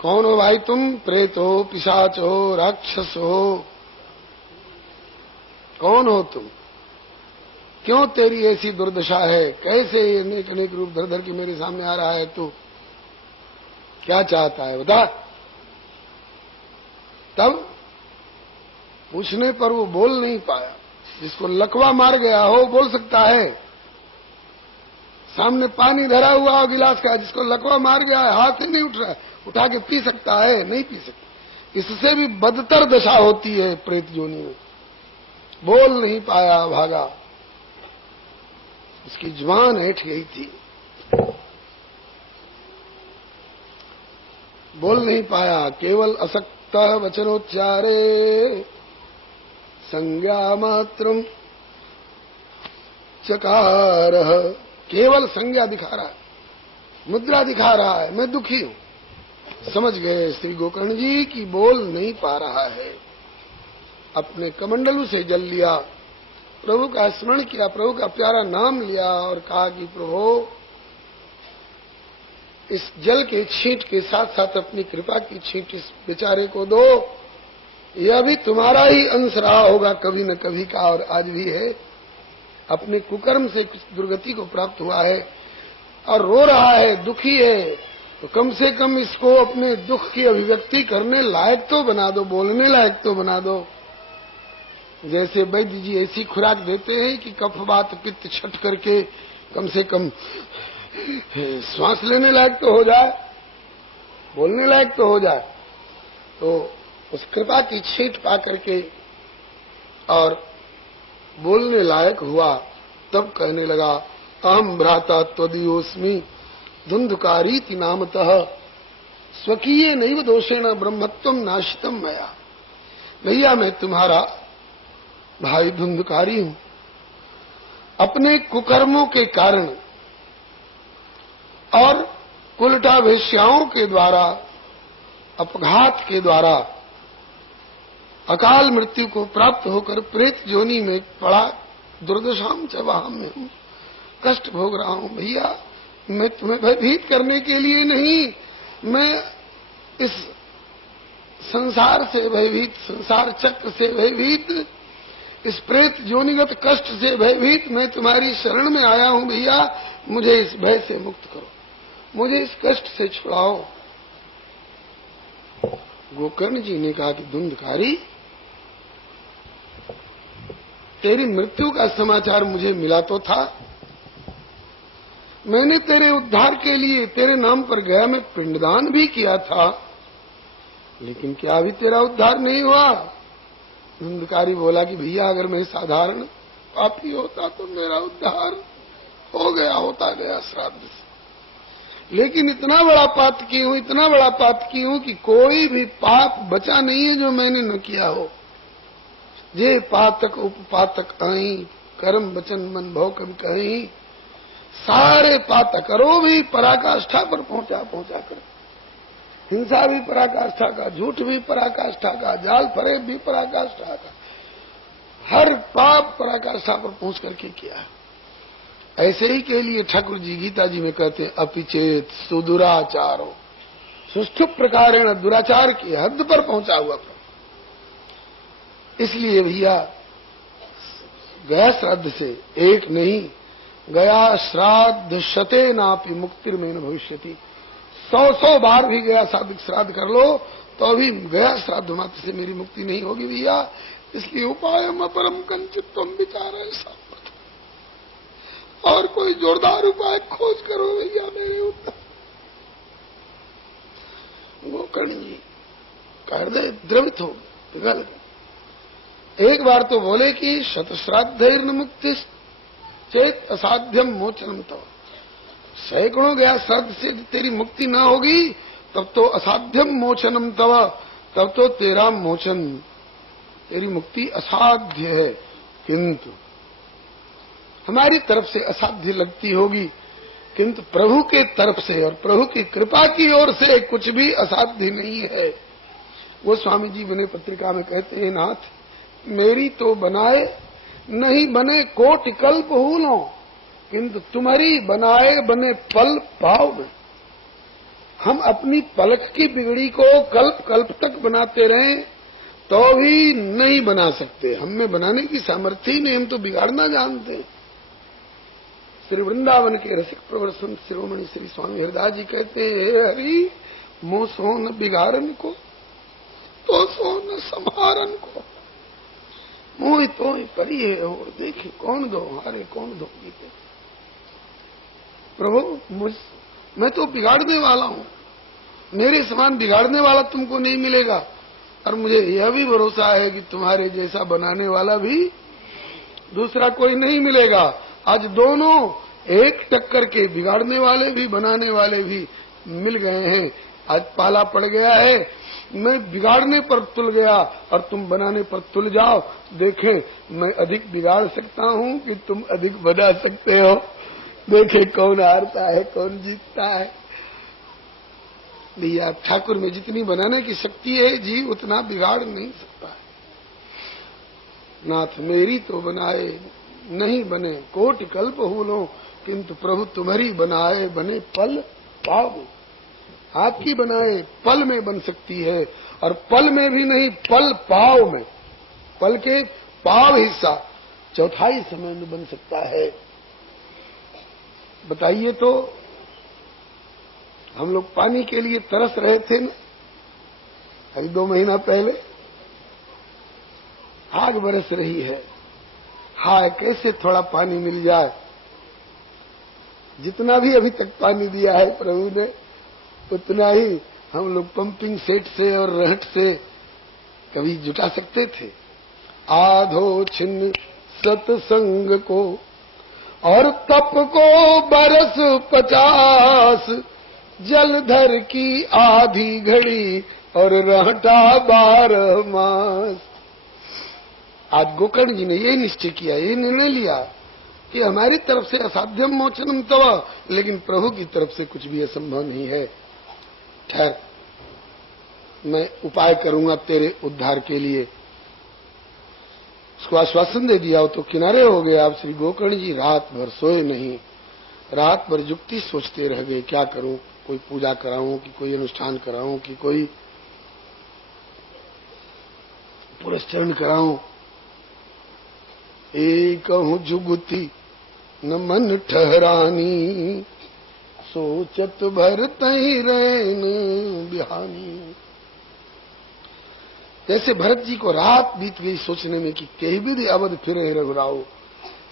कौन हो भाई तुम? प्रेत हो, पिशाच हो, राक्षस हो, कौन हो तुम? क्यों तेरी ऐसी दुर्दशा है? कैसे ये अनेक अनेक रूप धर धर के मेरे सामने आ रहा है? तू क्या चाहता है बता? तब पूछने पर वो बोल नहीं पाया। जिसको लकवा मार गया हो बोल सकता है, सामने पानी धरा हुआ हो गिलास का, जिसको लकवा मार गया है हाथ ही नहीं उठ रहा है, उठा के पी सकता है? नहीं पी सकता। इससे भी बदतर दशा होती है प्रेत योनि में। बोल नहीं पाया, भागा, उसकी जुबान ऐठ गई थी, बोल नहीं पाया। केवल असक्त वचनोच्चारे संज्ञा मात्रम चकार। केवल संज्ञा दिखा रहा है, मुद्रा दिखा रहा है, मैं दुखी हूं। समझ गए श्री गोकर्ण जी की बोल नहीं पा रहा है। अपने कमंडलू से जल लिया, प्रभु का स्मरण किया, प्रभु का प्यारा नाम लिया और कहा कि प्रभु इस जल के छींट के साथ साथ अपनी कृपा की छींट इस बेचारे को दो। यह भी तुम्हारा ही अंश रहा होगा कभी न कभी का, और आज भी है। अपने कुकर्म से कुछ दुर्गति को प्राप्त हुआ है और रो रहा है, दुखी है, तो कम से कम इसको अपने दुख की अभिव्यक्ति करने लायक तो बना दो, बोलने लायक तो बना दो। जैसे वैद्य जी ऐसी खुराक देते हैं कि कफ वात पित्त छट करके कम से कम श्वास लेने लायक तो हो जाए, बोलने लायक तो हो जाए। तो उस कृपा की छींट पा करके और बोलने लायक हुआ। तब कहने लगा, अहम भ्राता त्वदीयोस्मि धुंधकारीति नामतः स्वकीय नैव दोषेण ब्रह्मत्वम नाशितम मया। भैया मैं तुम्हारा भाई धुंधकारी हूं। अपने कुकर्मों के कारण और उल्टा वेश्याओं के द्वारा, अपघात के द्वारा अकाल मृत्यु को प्राप्त होकर प्रेत योनि में पड़ा दुर्दशाम चवाहम में हूं, कष्ट भोग रहा हूं। भैया मैं तुम्हें भयभीत करने के लिए नहीं, मैं इस संसार से भयभीत, संसार चक्र से भयभीत, इस प्रेत योनिगत कष्ट से भयभीत मैं तुम्हारी शरण में आया हूं। भैया मुझे इस भय से मुक्त करो, मुझे इस कष्ट से छुड़ाओ। गोकर्ण जी ने कहा कि धुंधकारी, तेरी मृत्यु का समाचार मुझे मिला तो था, मैंने तेरे उद्धार के लिए तेरे नाम पर गया में पिंडदान भी किया था, लेकिन क्या अभी तेरा उद्धार नहीं हुआ? धुंधकारी बोला कि भैया अगर मैं साधारण पापी होता तो मेरा उद्धार हो गया, होता गया श्राद्ध से। लेकिन इतना बड़ा पाप की हूं, इतना बड़ा पाप की हूं कि कोई भी पाप बचा नहीं है जो मैंने न किया हो। जे पातक उपपातक आई, कर्म वचन मन भव कभी कहीं, सारे पातक करो भी पराकाष्ठा पर पहुंचा कर। हिंसा भी पराकाष्ठा का, झूठ भी पराकाष्ठा का, जाल फरेब भी पराकाष्ठा का, हर पाप पराकाष्ठा पर पहुंच करके किया। ऐसे ही के लिए ठाकुर जी गीता जी में कहते हैं अपिचेत सुदुराचारो, सुष्ठु प्रकारेण दुराचार की हद पर पहुंचा हुआ। इसलिए भैया गया श्राद्ध से एक नहीं, गया श्राद्ध शते नापि मुक्तिर्मेन भविष्यति। 100 बार भी गया श्राद्ध कर लो तो भी गया श्राद्ध मात्र से मेरी मुक्ति नहीं होगी भैया। इसलिए उपाय अपरम कंचित तुम विचार ऐसा, और कोई जोरदार उपाय खोज करो भैया मेरे ऊपर। गोकर्ण जी हृदय द्रवित हो पिघल गए। एक बार तो बोले कि शतश्राद्धैर्न मुक्ति चेत असाध्यम मोचनम तव, सैकड़ों गया श्राद्ध से तेरी मुक्ति ना होगी तब तो असाध्यम मोचनम तव, तब तो तेरा मोचन, तेरी मुक्ति असाध्य है। किंतु हमारी तरफ से असाध्य लगती होगी, किंतु प्रभु के तरफ से और प्रभु की कृपा की ओर से कुछ भी असाध्य नहीं है। वो स्वामी जी बने पत्रिका में कहते हैं, नाथ मेरी तो बनाए नहीं बने कोटि कल्प हूलो, किंतु तुम्हारी बनाए बने पल पाव में। हम अपनी पलक की बिगड़ी को कल्प कल्प तक बनाते रहें तो भी नहीं बना सकते। हम में बनाने की सामर्थ्य ही नहीं, हम तो बिगाड़ना जानते हैं। श्री वृंदावन के रसिक प्रवर संत शिरोमणि श्री स्वामी हरिदास जी कहते हैं, हरि मोह सो न बिगाड़न को, तो सो न संहारन को, मोह तो परी है और देखे कौन दो हारे कौन दो जीते। प्रभु मैं तो बिगाड़ने वाला हूं, मेरे समान बिगाड़ने वाला तुमको नहीं मिलेगा, और मुझे यह भी भरोसा है कि तुम्हारे जैसा बनाने वाला भी दूसरा कोई नहीं मिलेगा। आज दोनों एक टक्कर के, बिगाड़ने वाले भी बनाने वाले भी मिल गए हैं। आज पाला पड़ गया है, मैं बिगाड़ने पर तुल गया और तुम बनाने पर तुल जाओ, देखें मैं अधिक बिगाड़ सकता हूं कि तुम अधिक बना सकते हो। देखें कौन हारता है कौन जीतता है। भैया ठाकुर में जितनी बनाने की शक्ति है जीव उतना बिगाड़ नहीं सकता है। नाथ मेरी तो बनाए नहीं बने कोटि कल्प हूलो, किंतु प्रभु तुम्हारी बनाए बने पल पाव। आपकी बनाए पल में बन सकती है, और पल में भी नहीं पल पाव में, पल के पाव हिस्सा चौथाई समय में बन सकता है। बताइए तो हम लोग पानी के लिए तरस रहे थे ना, अभी 2 महीना पहले आग बरस रही है, हाय कैसे थोड़ा पानी मिल जाए। जितना भी अभी तक पानी दिया है प्रभु ने उतना ही हम लोग पंपिंग सेट से और रहट से कभी जुटा सकते थे। आधो छिन्न सत्संग को और तप को बरस 50, जलधर की आधी घड़ी और रहटा 12 मास। आज गोकर्ण जी ने ये निश्चय किया, ये निर्णय लिया कि हमारी तरफ से असाध्यम मोचनम तव, लेकिन प्रभु की तरफ से कुछ भी असंभव नहीं है। ठहर, मैं उपाय करूंगा तेरे उद्धार के लिए। उसको आश्वासन दे दिया तो किनारे हो गए। आप श्री गोकर्ण जी रात भर सोए नहीं, रात भर युक्ति सोचते रह गए, क्या करूं, कोई पूजा कराऊं कि कोई अनुष्ठान कराऊं कि कोई पुरस्चरण कराऊं। एकहूं जुगती न मन ठहरानी, सोचत भर तही रैन बिहानी। जैसे भरत जी को रात बीत गई सोचने में कि कहीं भी अवध फिरे रघुराव,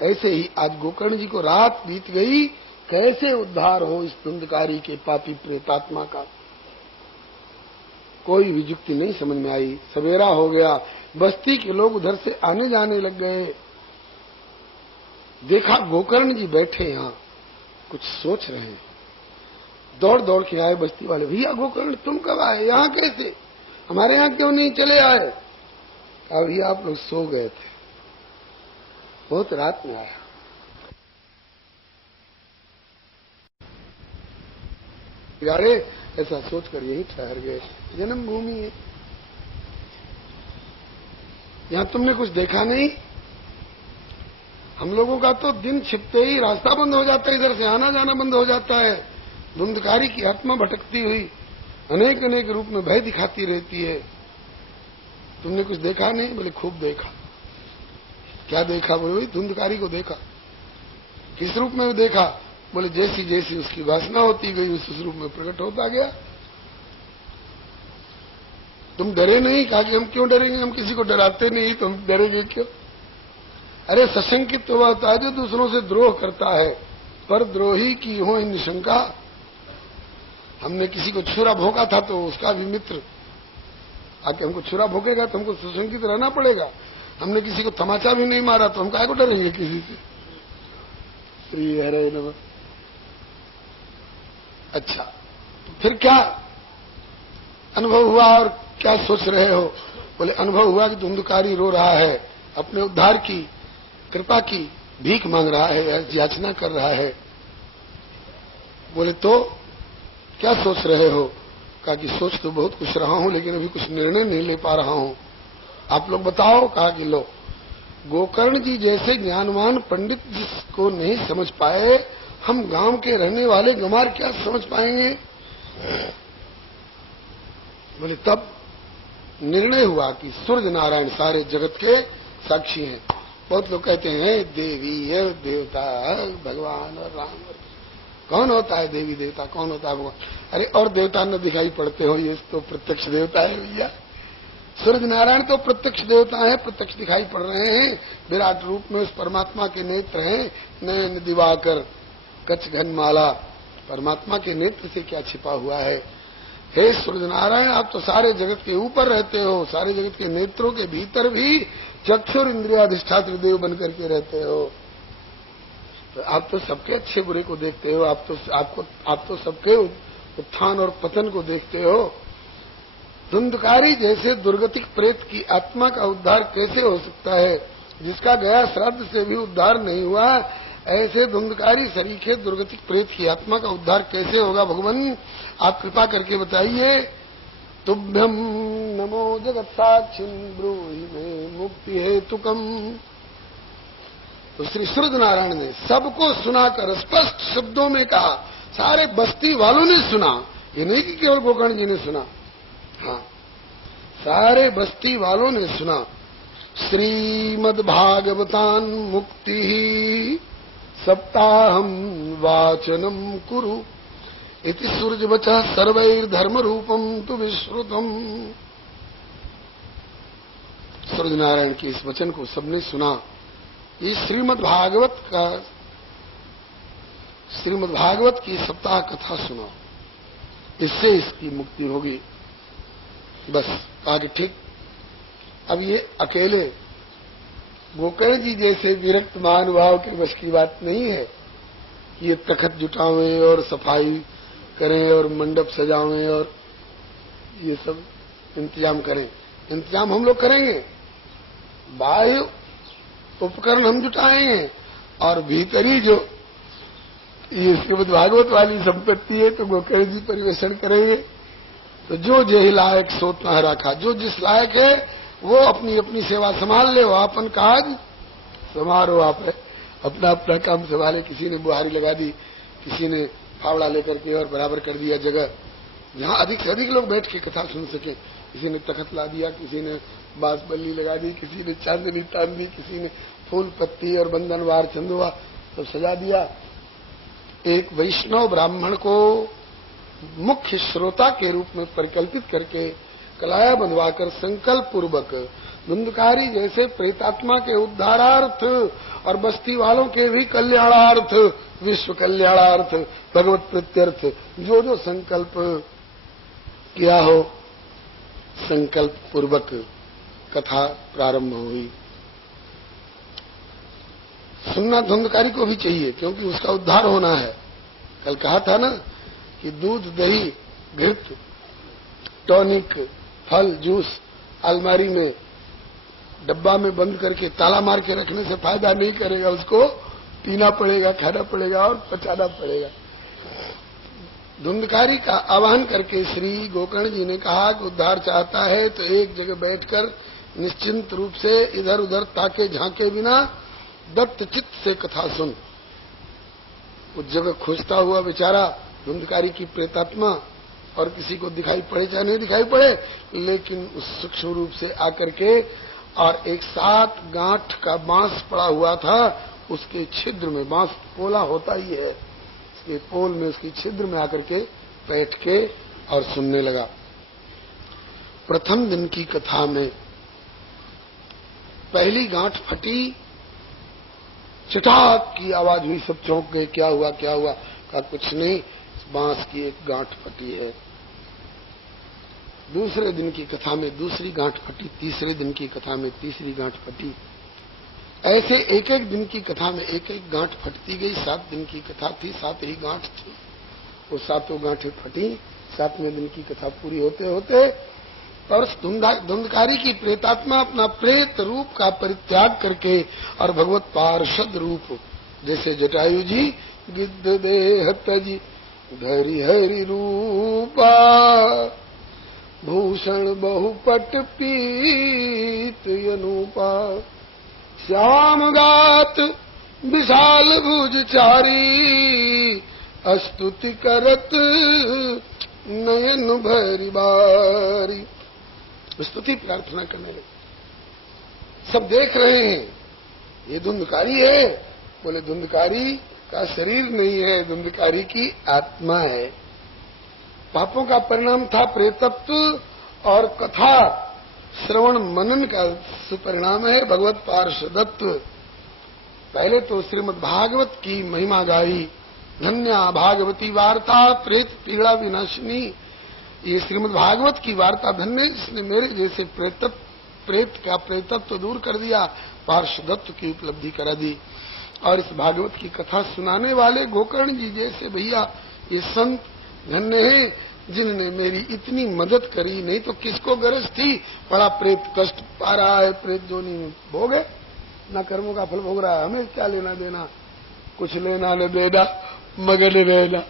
ऐसे ही आज गोकर्ण जी को रात बीत गई कैसे उद्धार हो इस धुंधकारी के पापी प्रेतात्मा का। कोई भी युक्ति नहीं समझ में आई। सवेरा हो गया, बस्ती के लोग उधर से आने जाने लग गए। देखा गोकर्ण जी बैठे यहाँ कुछ सोच रहे हैं। दौड़ दौड़ के आए बस्ती वाले, भैया गोकर्ण तुम कब आए, यहाँ कैसे, हमारे यहाँ क्यों नहीं चले आए? अभी आप लोग सो गए थे, बहुत रात में आया। यारे ऐसा सोचकर यही ठहर गए, जन्मभूमि है, यहां तुमने कुछ देखा नहीं। हम लोगों का तो दिन छिपते ही रास्ता बंद हो जाता है, इधर से आना जाना बंद हो जाता है। धुंधकारी की आत्मा भटकती हुई अनेक अनेक रूप में भय दिखाती रहती है। तुमने कुछ देखा नहीं? बोले खूब देखा। क्या देखा? बोले वही धुंधकारी को देखा। किस रूप में देखा? बोले जैसी जैसी उसकी वासना होती गई उस रूप में प्रकट होता गया। तुम डरे नहीं? कहा कि हम क्यों डरेंगे, हम किसी को डराते नहीं, तुम डरेंगे क्यों? अरे सशंकित तो वह होता है जो दूसरों से द्रोह करता है, पर द्रोही की हो निशंका। हमने किसी को छुरा भोंका था तो उसका भी मित्र आके हमको छुरा भोंकेगा तो हमको सशंकित रहना पड़ेगा। हमने किसी को तमाचा भी नहीं मारा तो हम काहे को डरेंगे किसी से? श्री हरे नमः। अच्छा, तो फिर क्या अनुभव हुआ और क्या सोच रहे हो? बोले अनुभव हुआ कि धुंधकारी रो रहा है, अपने उद्धार की कृपा की भीख मांग रहा है, याचना कर रहा है। बोले तो क्या सोच रहे हो? कहा कि सोच तो बहुत कुछ रहा हूं लेकिन अभी कुछ निर्णय नहीं ले पा रहा हूं, आप लोग बताओ। कहा कि लो, गोकर्ण जी जैसे ज्ञानवान पंडित जिसको नहीं समझ पाए, हम गांव के रहने वाले गंवार क्या समझ पाएंगे? बोले तब निर्णय हुआ कि सूर्य नारायण सारे जगत के साक्षी हैं। बहुत लोग कहते हैं देवी है, देवता, भगवान और राम। कौन होता है देवी देवता, कौन होता है भगवान? अरे और देवता न दिखाई पड़ते हो, ये तो प्रत्यक्ष देवता है भैया। सूर्य नारायण तो प्रत्यक्ष देवता है, प्रत्यक्ष दिखाई पड़ रहे हैं। विराट रूप में उस परमात्मा के नेत्र हैं, नयन दिवाकर कच्छ घनमाला। परमात्मा के नेत्र से क्या छिपा हुआ है? हे सूर्य नारायण, आप तो सारे जगत के ऊपर रहते हो, सारे जगत के नेत्रों के भीतर भी चक्षुर इंद्रियाधिष्ठात्र देव बनकर के रहते हो। तो आप तो सबके अच्छे बुरे को देखते हो, आप तो सबके उत्थान और पतन को देखते हो। धुंधकारी जैसे दुर्गतिक प्रेत की आत्मा का उद्धार कैसे हो सकता है, जिसका गया श्राद्ध से भी उद्धार नहीं हुआ? ऐसे धुंधकारी सरीखे दुर्गतिक प्रेत की आत्मा का उद्धार कैसे होगा? भगवान आप कृपा करके बताइए। तुभ्यम नमो जगत साक्षिन् ब्रूहि मे मुक्ति हेतुकम। तो श्री सूर्य नारायण ने सबको सुनाकर स्पष्ट शब्दों में कहा, सारे बस्ती वालों ने सुना, ये नहीं कि केवल गोकर्ण जी ने सुना, हाँ सारे बस्ती वालों ने सुना। श्रीमद्भागवतान मुक्ति सप्ताहम वाचनम कुरु इति सूर्यवचः सर्वैर्धर्म रूपम तु विश्रुतम। सूर्य नारायण के इस वचन को सबने सुना। ये श्रीमद् भागवत की सप्ताह कथा सुना, इससे इसकी मुक्ति होगी। बस आगे ठीक। अब ये अकेले गोकर्ण जी जैसे विरक्त महानुभाव के वश की बात नहीं है कि ये तखत जुटावें और सफाई करें और मंडप सजावें और ये सब इंतजाम करें। इंतजाम हम लोग करेंगे, बाह्य उपकरण हम जुटाएंगे और भीतरी जो ये श्रीमद् भागवत वाली संपत्ति है तो गोकर्ण जी परिवेशन करेंगे। तो जो जही लायक सोत न रखा, जो जिस लायक है वो अपनी अपनी सेवा संभाल ले, वो अपन काज संभालो। आप अपना अपना काम संभाले। किसी ने बुहारी लगा दी, किसी ने फावड़ा लेकर के और बराबर कर दिया जगह जहां अधिक से अधिक लोग बैठ के कथा सुन सके। किसी ने तखत ला दिया, किसी ने बांस बल्ली लगा दी, किसी ने चांदनी तान दी, किसी ने फूल पत्ती और बंधनवार चंदुआ सब सजा दिया। एक वैष्णव ब्राह्मण को मुख्य श्रोता के रूप में परिकल्पित करके कलाया बंधवाकर संकल्प पूर्वक धुंधकारी जैसे प्रेतात्मा के उद्धारार्थ और बस्ती वालों के भी कल्याणार्थ, विश्व कल्याणार्थ, भगवत प्रत्यर्थ जो जो संकल्प किया हो संकल्प पूर्वक कथा प्रारंभ हुई। सुनना धुंधकारी को भी चाहिए, क्योंकि उसका उद्धार होना है। कल कहा था ना कि दूध, दही, घृत, टॉनिक, फल, जूस अलमारी में डब्बा में बंद करके ताला मार के रखने से फायदा नहीं करेगा, उसको पीना पड़ेगा, खाना पड़ेगा और पचाना पड़ेगा। धुंधकारी का आह्वान करके श्री गोकर्ण जी ने कहा कि उद्धार चाहता है तो एक जगह बैठकर निश्चिंत रूप से इधर उधर ताके झांके बिना दत्त चित्त से कथा सुन। उस जगह खोजता हुआ बेचारा धुंधकारी की प्रेतात्मा, और किसी को दिखाई पड़े चाहे नहीं दिखाई पड़े, लेकिन उस सूक्ष्म रूप से आकर के, और एक 7 गांठ का बांस पड़ा हुआ था, उसके छिद्र में, बांस पोला होता ही है, उसके पोल में, उसकी छिद्र में आकर के बैठ के और सुनने लगा। प्रथम दिन की कथा में पहली गांठ फटी, चटाक की आवाज हुई, सब चौंक गए, क्या हुआ क्या हुआ? कहा कुछ नहीं, बांस की एक गांठ फटी है। दूसरे दिन की कथा में दूसरी गांठ फटी, तीसरे दिन की कथा में तीसरी गांठ फटी। ऐसे एक एक दिन की कथा में एक एक गांठ फटती गई। 7 दिन की कथा थी, 7 ही गांठ थी, वो 7 गांठें फटी। 7वें दिन की कथा पूरी होते होते और धुंधकारी की प्रेतात्मा अपना प्रेत रूप का परित्याग करके और भगवत पार्षद रूप, जैसे जटायु जी गिद्ध देह तजी धरि हरि रूपा, भूषण बहुपट पीत अनूपा, श्याम गात विशाल भुज चारी, अस्तुति करत नयन भरी बारी। स्तुति प्रार्थना करने लगे। सब देख रहे हैं, ये धुंधकारी है। बोले धुंधकारी का शरीर नहीं है, धुंधकारी की आत्मा है। पापों का परिणाम था प्रेतत्व और कथा श्रवण मनन का सुपरिणाम है भगवत पार्षदत्व। पहले तो श्रीमद् भागवत की महिमा गाई, धन्या भागवती वार्ता प्रेत पीड़ा विनाशिनी। ये श्रीमद् भागवत की वार्ता धन्य, जिसने मेरे जैसे प्रेत का प्रेतत्व दूर कर दिया, पार्षदत्व की उपलब्धि करा दी। और इस भागवत की कथा सुनाने वाले गोकर्ण जी जैसे भैया, ये संत धन्य हैं जिन्होंने मेरी इतनी मदद करी। नहीं तो किसको गरज थी? बड़ा प्रेत कष्ट पा रहा है, प्रेत जोनी में भोगे, ना कर्मों का फल भोग रहा है, हमें क्या लेना देना, कुछ लेना न देना, मगन रहना।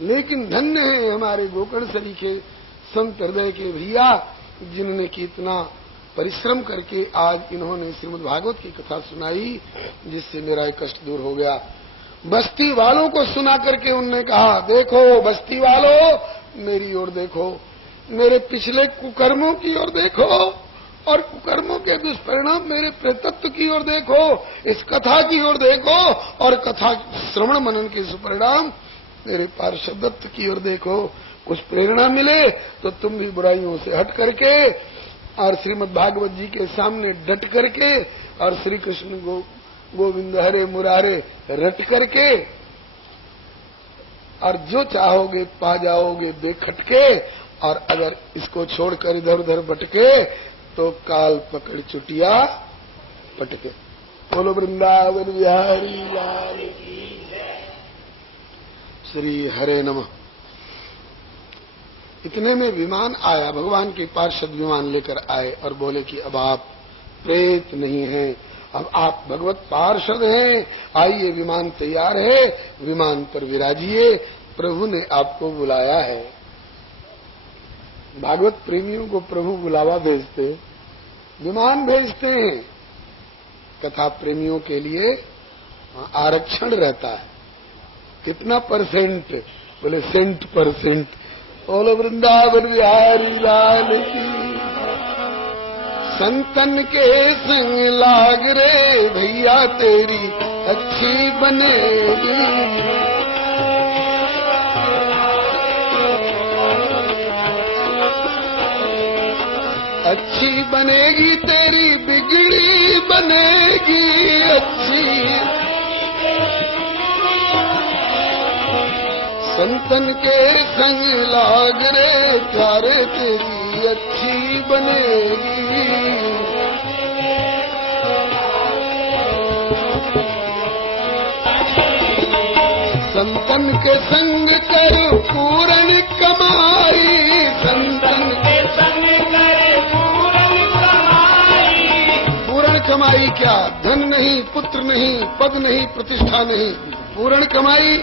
लेकिन धन्य है हमारे गोकर्ण सरीखे संत हृदय के भैया, जिन्होंने कि इतना परिश्रम करके आज इन्होंने श्रीमद् भागवत की कथा सुनाई, जिससे मेरा एक कष्ट दूर हो गया। बस्ती वालों को सुना करके उनने कहा, देखो बस्ती वालों, मेरी ओर देखो, मेरे पिछले कुकर्मों की ओर देखो, और कुकर्मों के दुष्परिणाम मेरे प्रेतत्व की ओर देखो, इस कथा की ओर देखो, और कथा श्रवण मनन के सुपरिणाम मेरे पार्षदत्व की ओर देखो। कुछ प्रेरणा मिले तो तुम भी बुराइयों से हट करके और श्रीमद् भागवत जी के सामने डट करके और श्री कृष्ण गोविंद हरे मुरारे रट करके और जो चाहोगे पा जाओगे बेखटके। और अगर इसको छोड़कर इधर उधर भटके तो काल पकड़ चुटिया पटके। बोलो वृंदावन बिहारी लाल की जय। श्री हरे नमः। इतने में विमान आया, भगवान के पार्षद विमान लेकर आए और बोले कि अब आप प्रेत नहीं हैं, अब आप भगवत पार्षद हैं, आइए विमान तैयार है, विमान पर विराजिए, प्रभु ने आपको बुलाया है। भागवत प्रेमियों को प्रभु बुलावा भेजते, विमान भेजते हैं। कथा प्रेमियों के लिए आरक्षण रहता है। कितना परसेंट? बोले 100%। बोलो वृंदावन बिहारी लाल की। संतन के संग लाग रे भैया तेरी अच्छी बनेगी, अच्छी बनेगी तेरी बिगड़ी बनेगी अच्छी। संतन के संग लाग रे प्यारे तेरी अच्छी बनेगी। संतन के संग कर पूर्ण कमाई, संतन के संग कर पूर्ण कमाई। पूर्ण कमाई क्या? धन नहीं, पुत्र नहीं, पद नहीं, प्रतिष्ठा नहीं, पूर्ण कमाई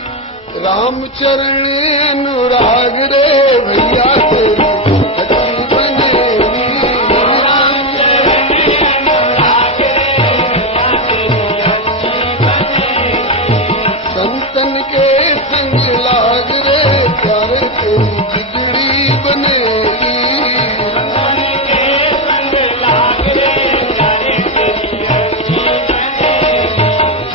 राम चरण अनुराग रे भैया तेरी अच्छी बनेगी। राम चरण अनुराग रे संतन के संग लाग रे प्यारे तेरी बिगड़ी बनेगी।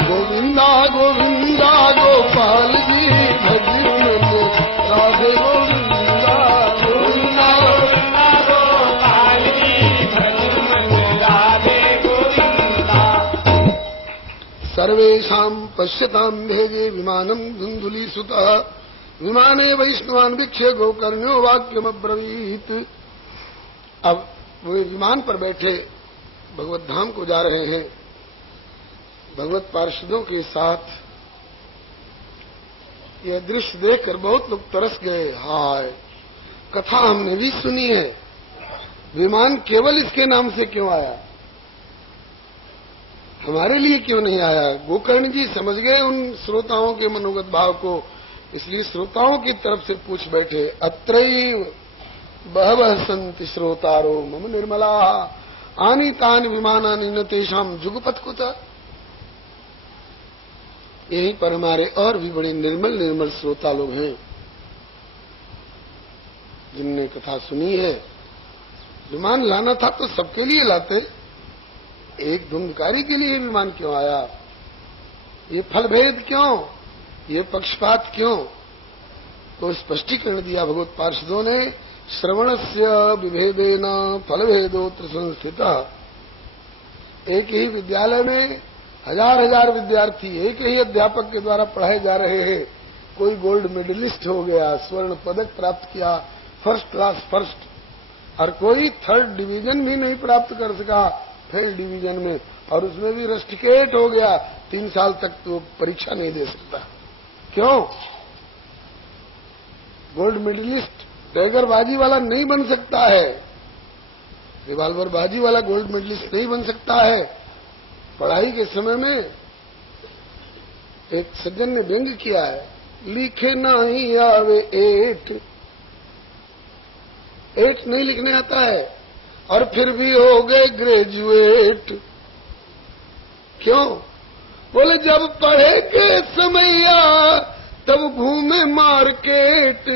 गोविंदा गोविंदा गोपाल जी भजन राधे गोविंदा गोविंदा गोपाल जी भजन राधे गोविंदा। सर्वेषां पश्यतां भेजे विमानं धुंधुलीसुतः विमाने वैष्णवान् वीक्ष्य गोकर्ण्यो वाक्यमब्रवीत्। अब वो विमान पर बैठे भगवत धाम को जा रहे हैं भगवत पार्षदों के साथ। यह दृश्य देखकर बहुत लोग तरस गए। हाय, कथा हमने भी सुनी है, विमान केवल इसके नाम से क्यों आया, हमारे लिए क्यों नहीं आया? गोकर्ण जी समझ गए उन श्रोताओं के मनोगत भाव को, इसलिए श्रोताओं की तरफ से पूछ बैठे। अत्रैव बहवः सन्ति श्रोतारो मम निर्मला आनीतानि विमानानि न तेषां जुगपत् कुतः। यहीं पर हमारे और भी बड़े निर्मल निर्मल श्रोता लोग हैं जिनने कथा सुनी है। विमान लाना था तो सबके लिए लाते, एक धुंधकारी के लिए विमान क्यों आया? ये फलभेद क्यों, ये पक्षपात क्यों? तो स्पष्टीकरण दिया भगवत पार्षदों ने। श्रवणस्य विभेदेन फलभेदोत्र संस्थितः। एक ही विद्यालय में हजार हजार विद्यार्थी एक ही अध्यापक के द्वारा पढ़ाए जा रहे हैं। कोई गोल्ड मेडलिस्ट हो गया, स्वर्ण पदक प्राप्त किया, फर्स्ट क्लास फर्स्ट, और कोई थर्ड डिवीजन भी नहीं प्राप्त कर सका फेल डिवीजन में, और उसमें भी रस्टिकेट हो गया, 3 साल तक तो परीक्षा नहीं दे सकता। क्यों? गोल्ड मेडलिस्ट टैगरबाजी वाला नहीं बन सकता है, रिवाल्वर बाजी वाला गोल्ड मेडलिस्ट नहीं बन सकता है। पढ़ाई के समय में एक सज्जन ने व्यंग किया है, लिखे नहीं आवे एट नहीं लिखने आता है और फिर भी हो गए ग्रेजुएट। क्यों? बोले जब पढ़े के समैया तब घूमे मार्केट,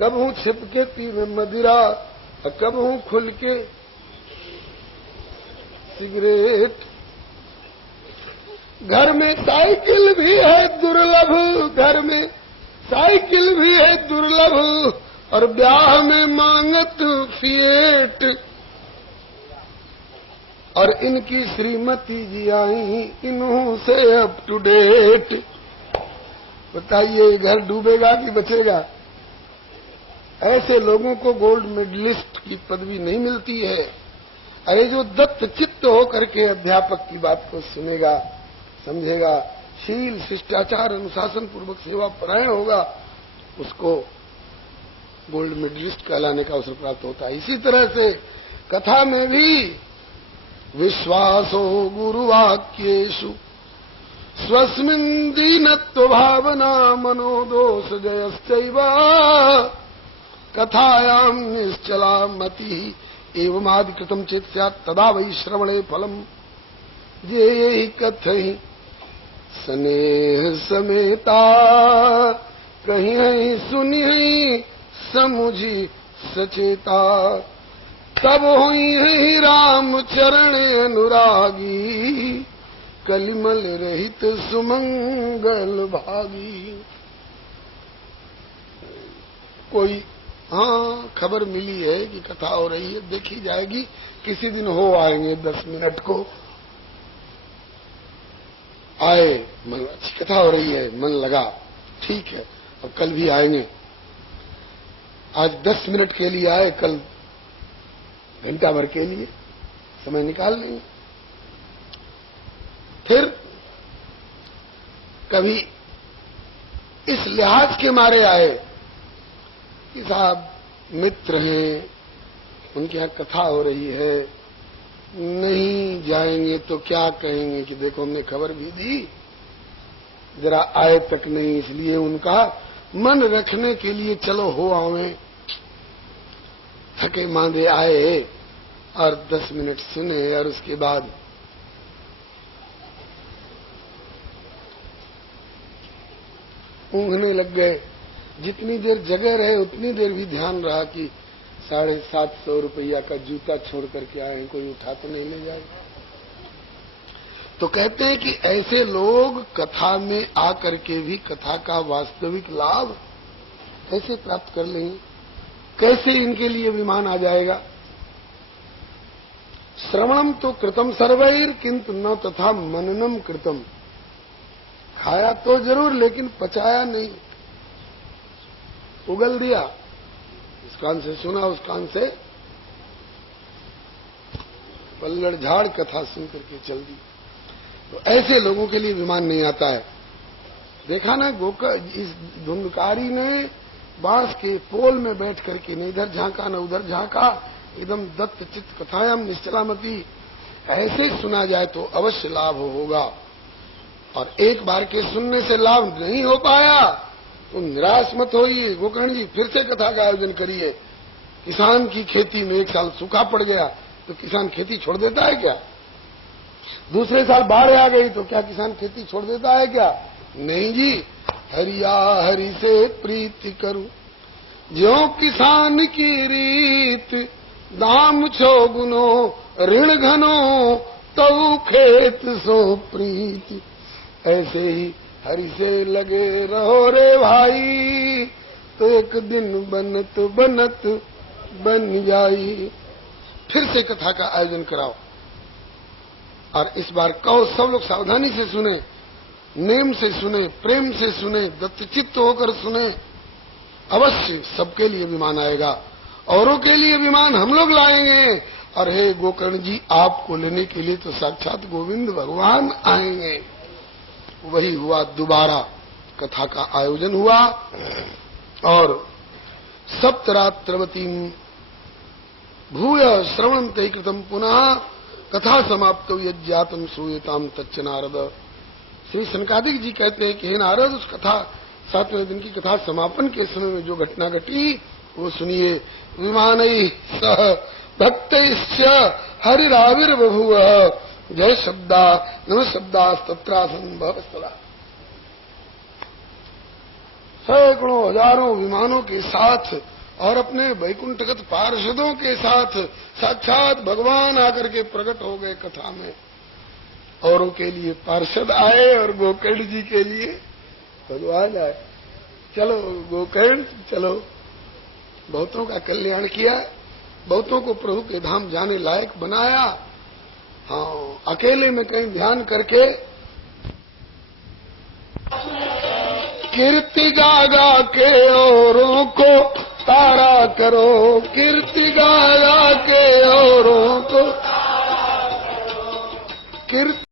कब हूं छिप के पीवे मदिरा और कब हूं खुल के सिगरेट। घर में साइकिल भी है दुर्लभ, घर में साइकिल भी है दुर्लभ, और ब्याह में मांगत फिएट। और इनकी श्रीमती जी आई इन्हों से अप टू डेट। बताइए घर डूबेगा कि बचेगा? ऐसे लोगों को गोल्ड मेडलिस्ट की पदवी नहीं मिलती है। अरे जो दत्त चित्त होकर के अध्यापक की बात को सुनेगा, समझेगा, शील शिष्टाचार अनुशासन पूर्वक सेवा परायण होगा, उसको गोल्ड मेडलिस्ट कहलाने का अवसर प्राप्त होता है। इसी तरह से कथा में भी विश्वासो गुरुवाक्येषु स्वस्मिन् दीनत्व भावना मनोदोष जयश्चैव कथायां निश्चला मति एवमादिकृतं चेत् स्यात् तदा वै श्रवणे फलम्। ये कथहि स्नेह समेता कहीं सुनि समुझी सचेता, तब हुई राम चरण अनुरागी कलिमल रहित सुमंगल भागी। कोई खबर मिली है कि कथा हो रही है, देखी जाएगी, किसी दिन हो आएंगे 10 मिनट को। आए, मन अच्छी कथा हो रही है, मन लगा, ठीक है, अब कल भी आएंगे। आज 10 मिनट के लिए आए, कल घंटा भर के लिए समय निकाल लेंगे। फिर कभी इस लिहाज के मारे आए कि साहब मित्र हैं, उनके यहाँ कथा हो रही है, नहीं जाएंगे तो क्या कहेंगे कि देखो हमने खबर भी दी, जरा आए तक नहीं, इसलिए उनका मन रखने के लिए चलो हो आवे। थके मांदे आए और 10 मिनट सुने और उसके बाद ऊँघने लग गए। जितनी देर जगह रहे उतनी देर भी ध्यान रहा कि 750 रुपया का जूता छोड़ करके आए, कोई उठा तो नहीं ले जाएगा। तो कहते हैं कि ऐसे लोग कथा में आकर के भी कथा का वास्तविक लाभ कैसे प्राप्त कर लेंगे, कैसे इनके लिए विमान आ जाएगा। श्रवणम तो कृतम सर्वैर किंतु न तथा मननम कृतम। खाया तो जरूर लेकिन पचाया नहीं, उगल दिया, इस कान से सुना उस कान से पल्लड़ झाड़ कथा सुन करके चल दी। तो ऐसे लोगों के लिए विमान नहीं आता है। देखा ना इस धुंधकारी ने बांस के पोल में बैठ करके न इधर झांका न उधर झांका, एकदम दत्त चित्त कथायाम निश्चलामती। ऐसे सुना जाए तो अवश्य लाभ होगा, और एक बार के सुनने से लाभ नहीं हो पाया तो निराश मत होइए। गोकर्ण जी फिर से कथा का आयोजन करिए। किसान की खेती में एक साल सूखा पड़ गया तो किसान खेती छोड़ देता है क्या? दूसरे साल बाढ़ आ गई तो क्या किसान खेती छोड़ देता है क्या? नहीं जी। हरिया हरि से प्रीति करूं ज्यों किसान की रीत, दाम छो गुनो ऋण घनो तऊ खेत सो प्रीति। ऐसे ही हरि से लगे रहो रे भाई, तो एक दिन बनत बनत बन जाई। फिर से कथा का आयोजन कराओ, और इस बार कहो सब लोग सावधानी से सुने, नेम से सुने, प्रेम से सुने, दत्तचित्त होकर सुने। अवश्य सबके लिए विमान आएगा, औरों के लिए विमान हम लोग लाएंगे। और हे गोकर्ण जी, आपको लेने के लिए तो साक्षात गोविंद भगवान आएंगे। वही हुआ, दोबारा कथा का आयोजन हुआ, और सप्तरात्रवती भूय श्रवणंते कृतम पुनः कथा समाप्त यज्ञातम श्रूयताम तच्च नारद। श्री सनकादिक जी कहते हैं कि हे नारद, उस कथा 7वें दिन की कथा समापन के समय में जो घटना घटी वो सुनिए। विमानैः सह भक्तैश्च हरिराविर्बभूव जय शब्दा नमः शब्दास्तत्रासन् भवस्तदा। सैकड़ों हजारों विमानों के साथ और अपने वैकुंठगत पार्षदों के साथ साक्षात भगवान आकर के प्रकट हो गए कथा में। औरों के लिए पार्षद आए और गोकर्ण जी के लिए भगवान आए। चलो गोकर्ण चलो, बहुतों का कल्याण किया, बहुतों को प्रभु के धाम जाने लायक बनाया। हाँ, अकेले में कहीं ध्यान करके कीर्ति गा गा के औरों को तारा करो, कीर्ति गा गा के औरों को कीर्ति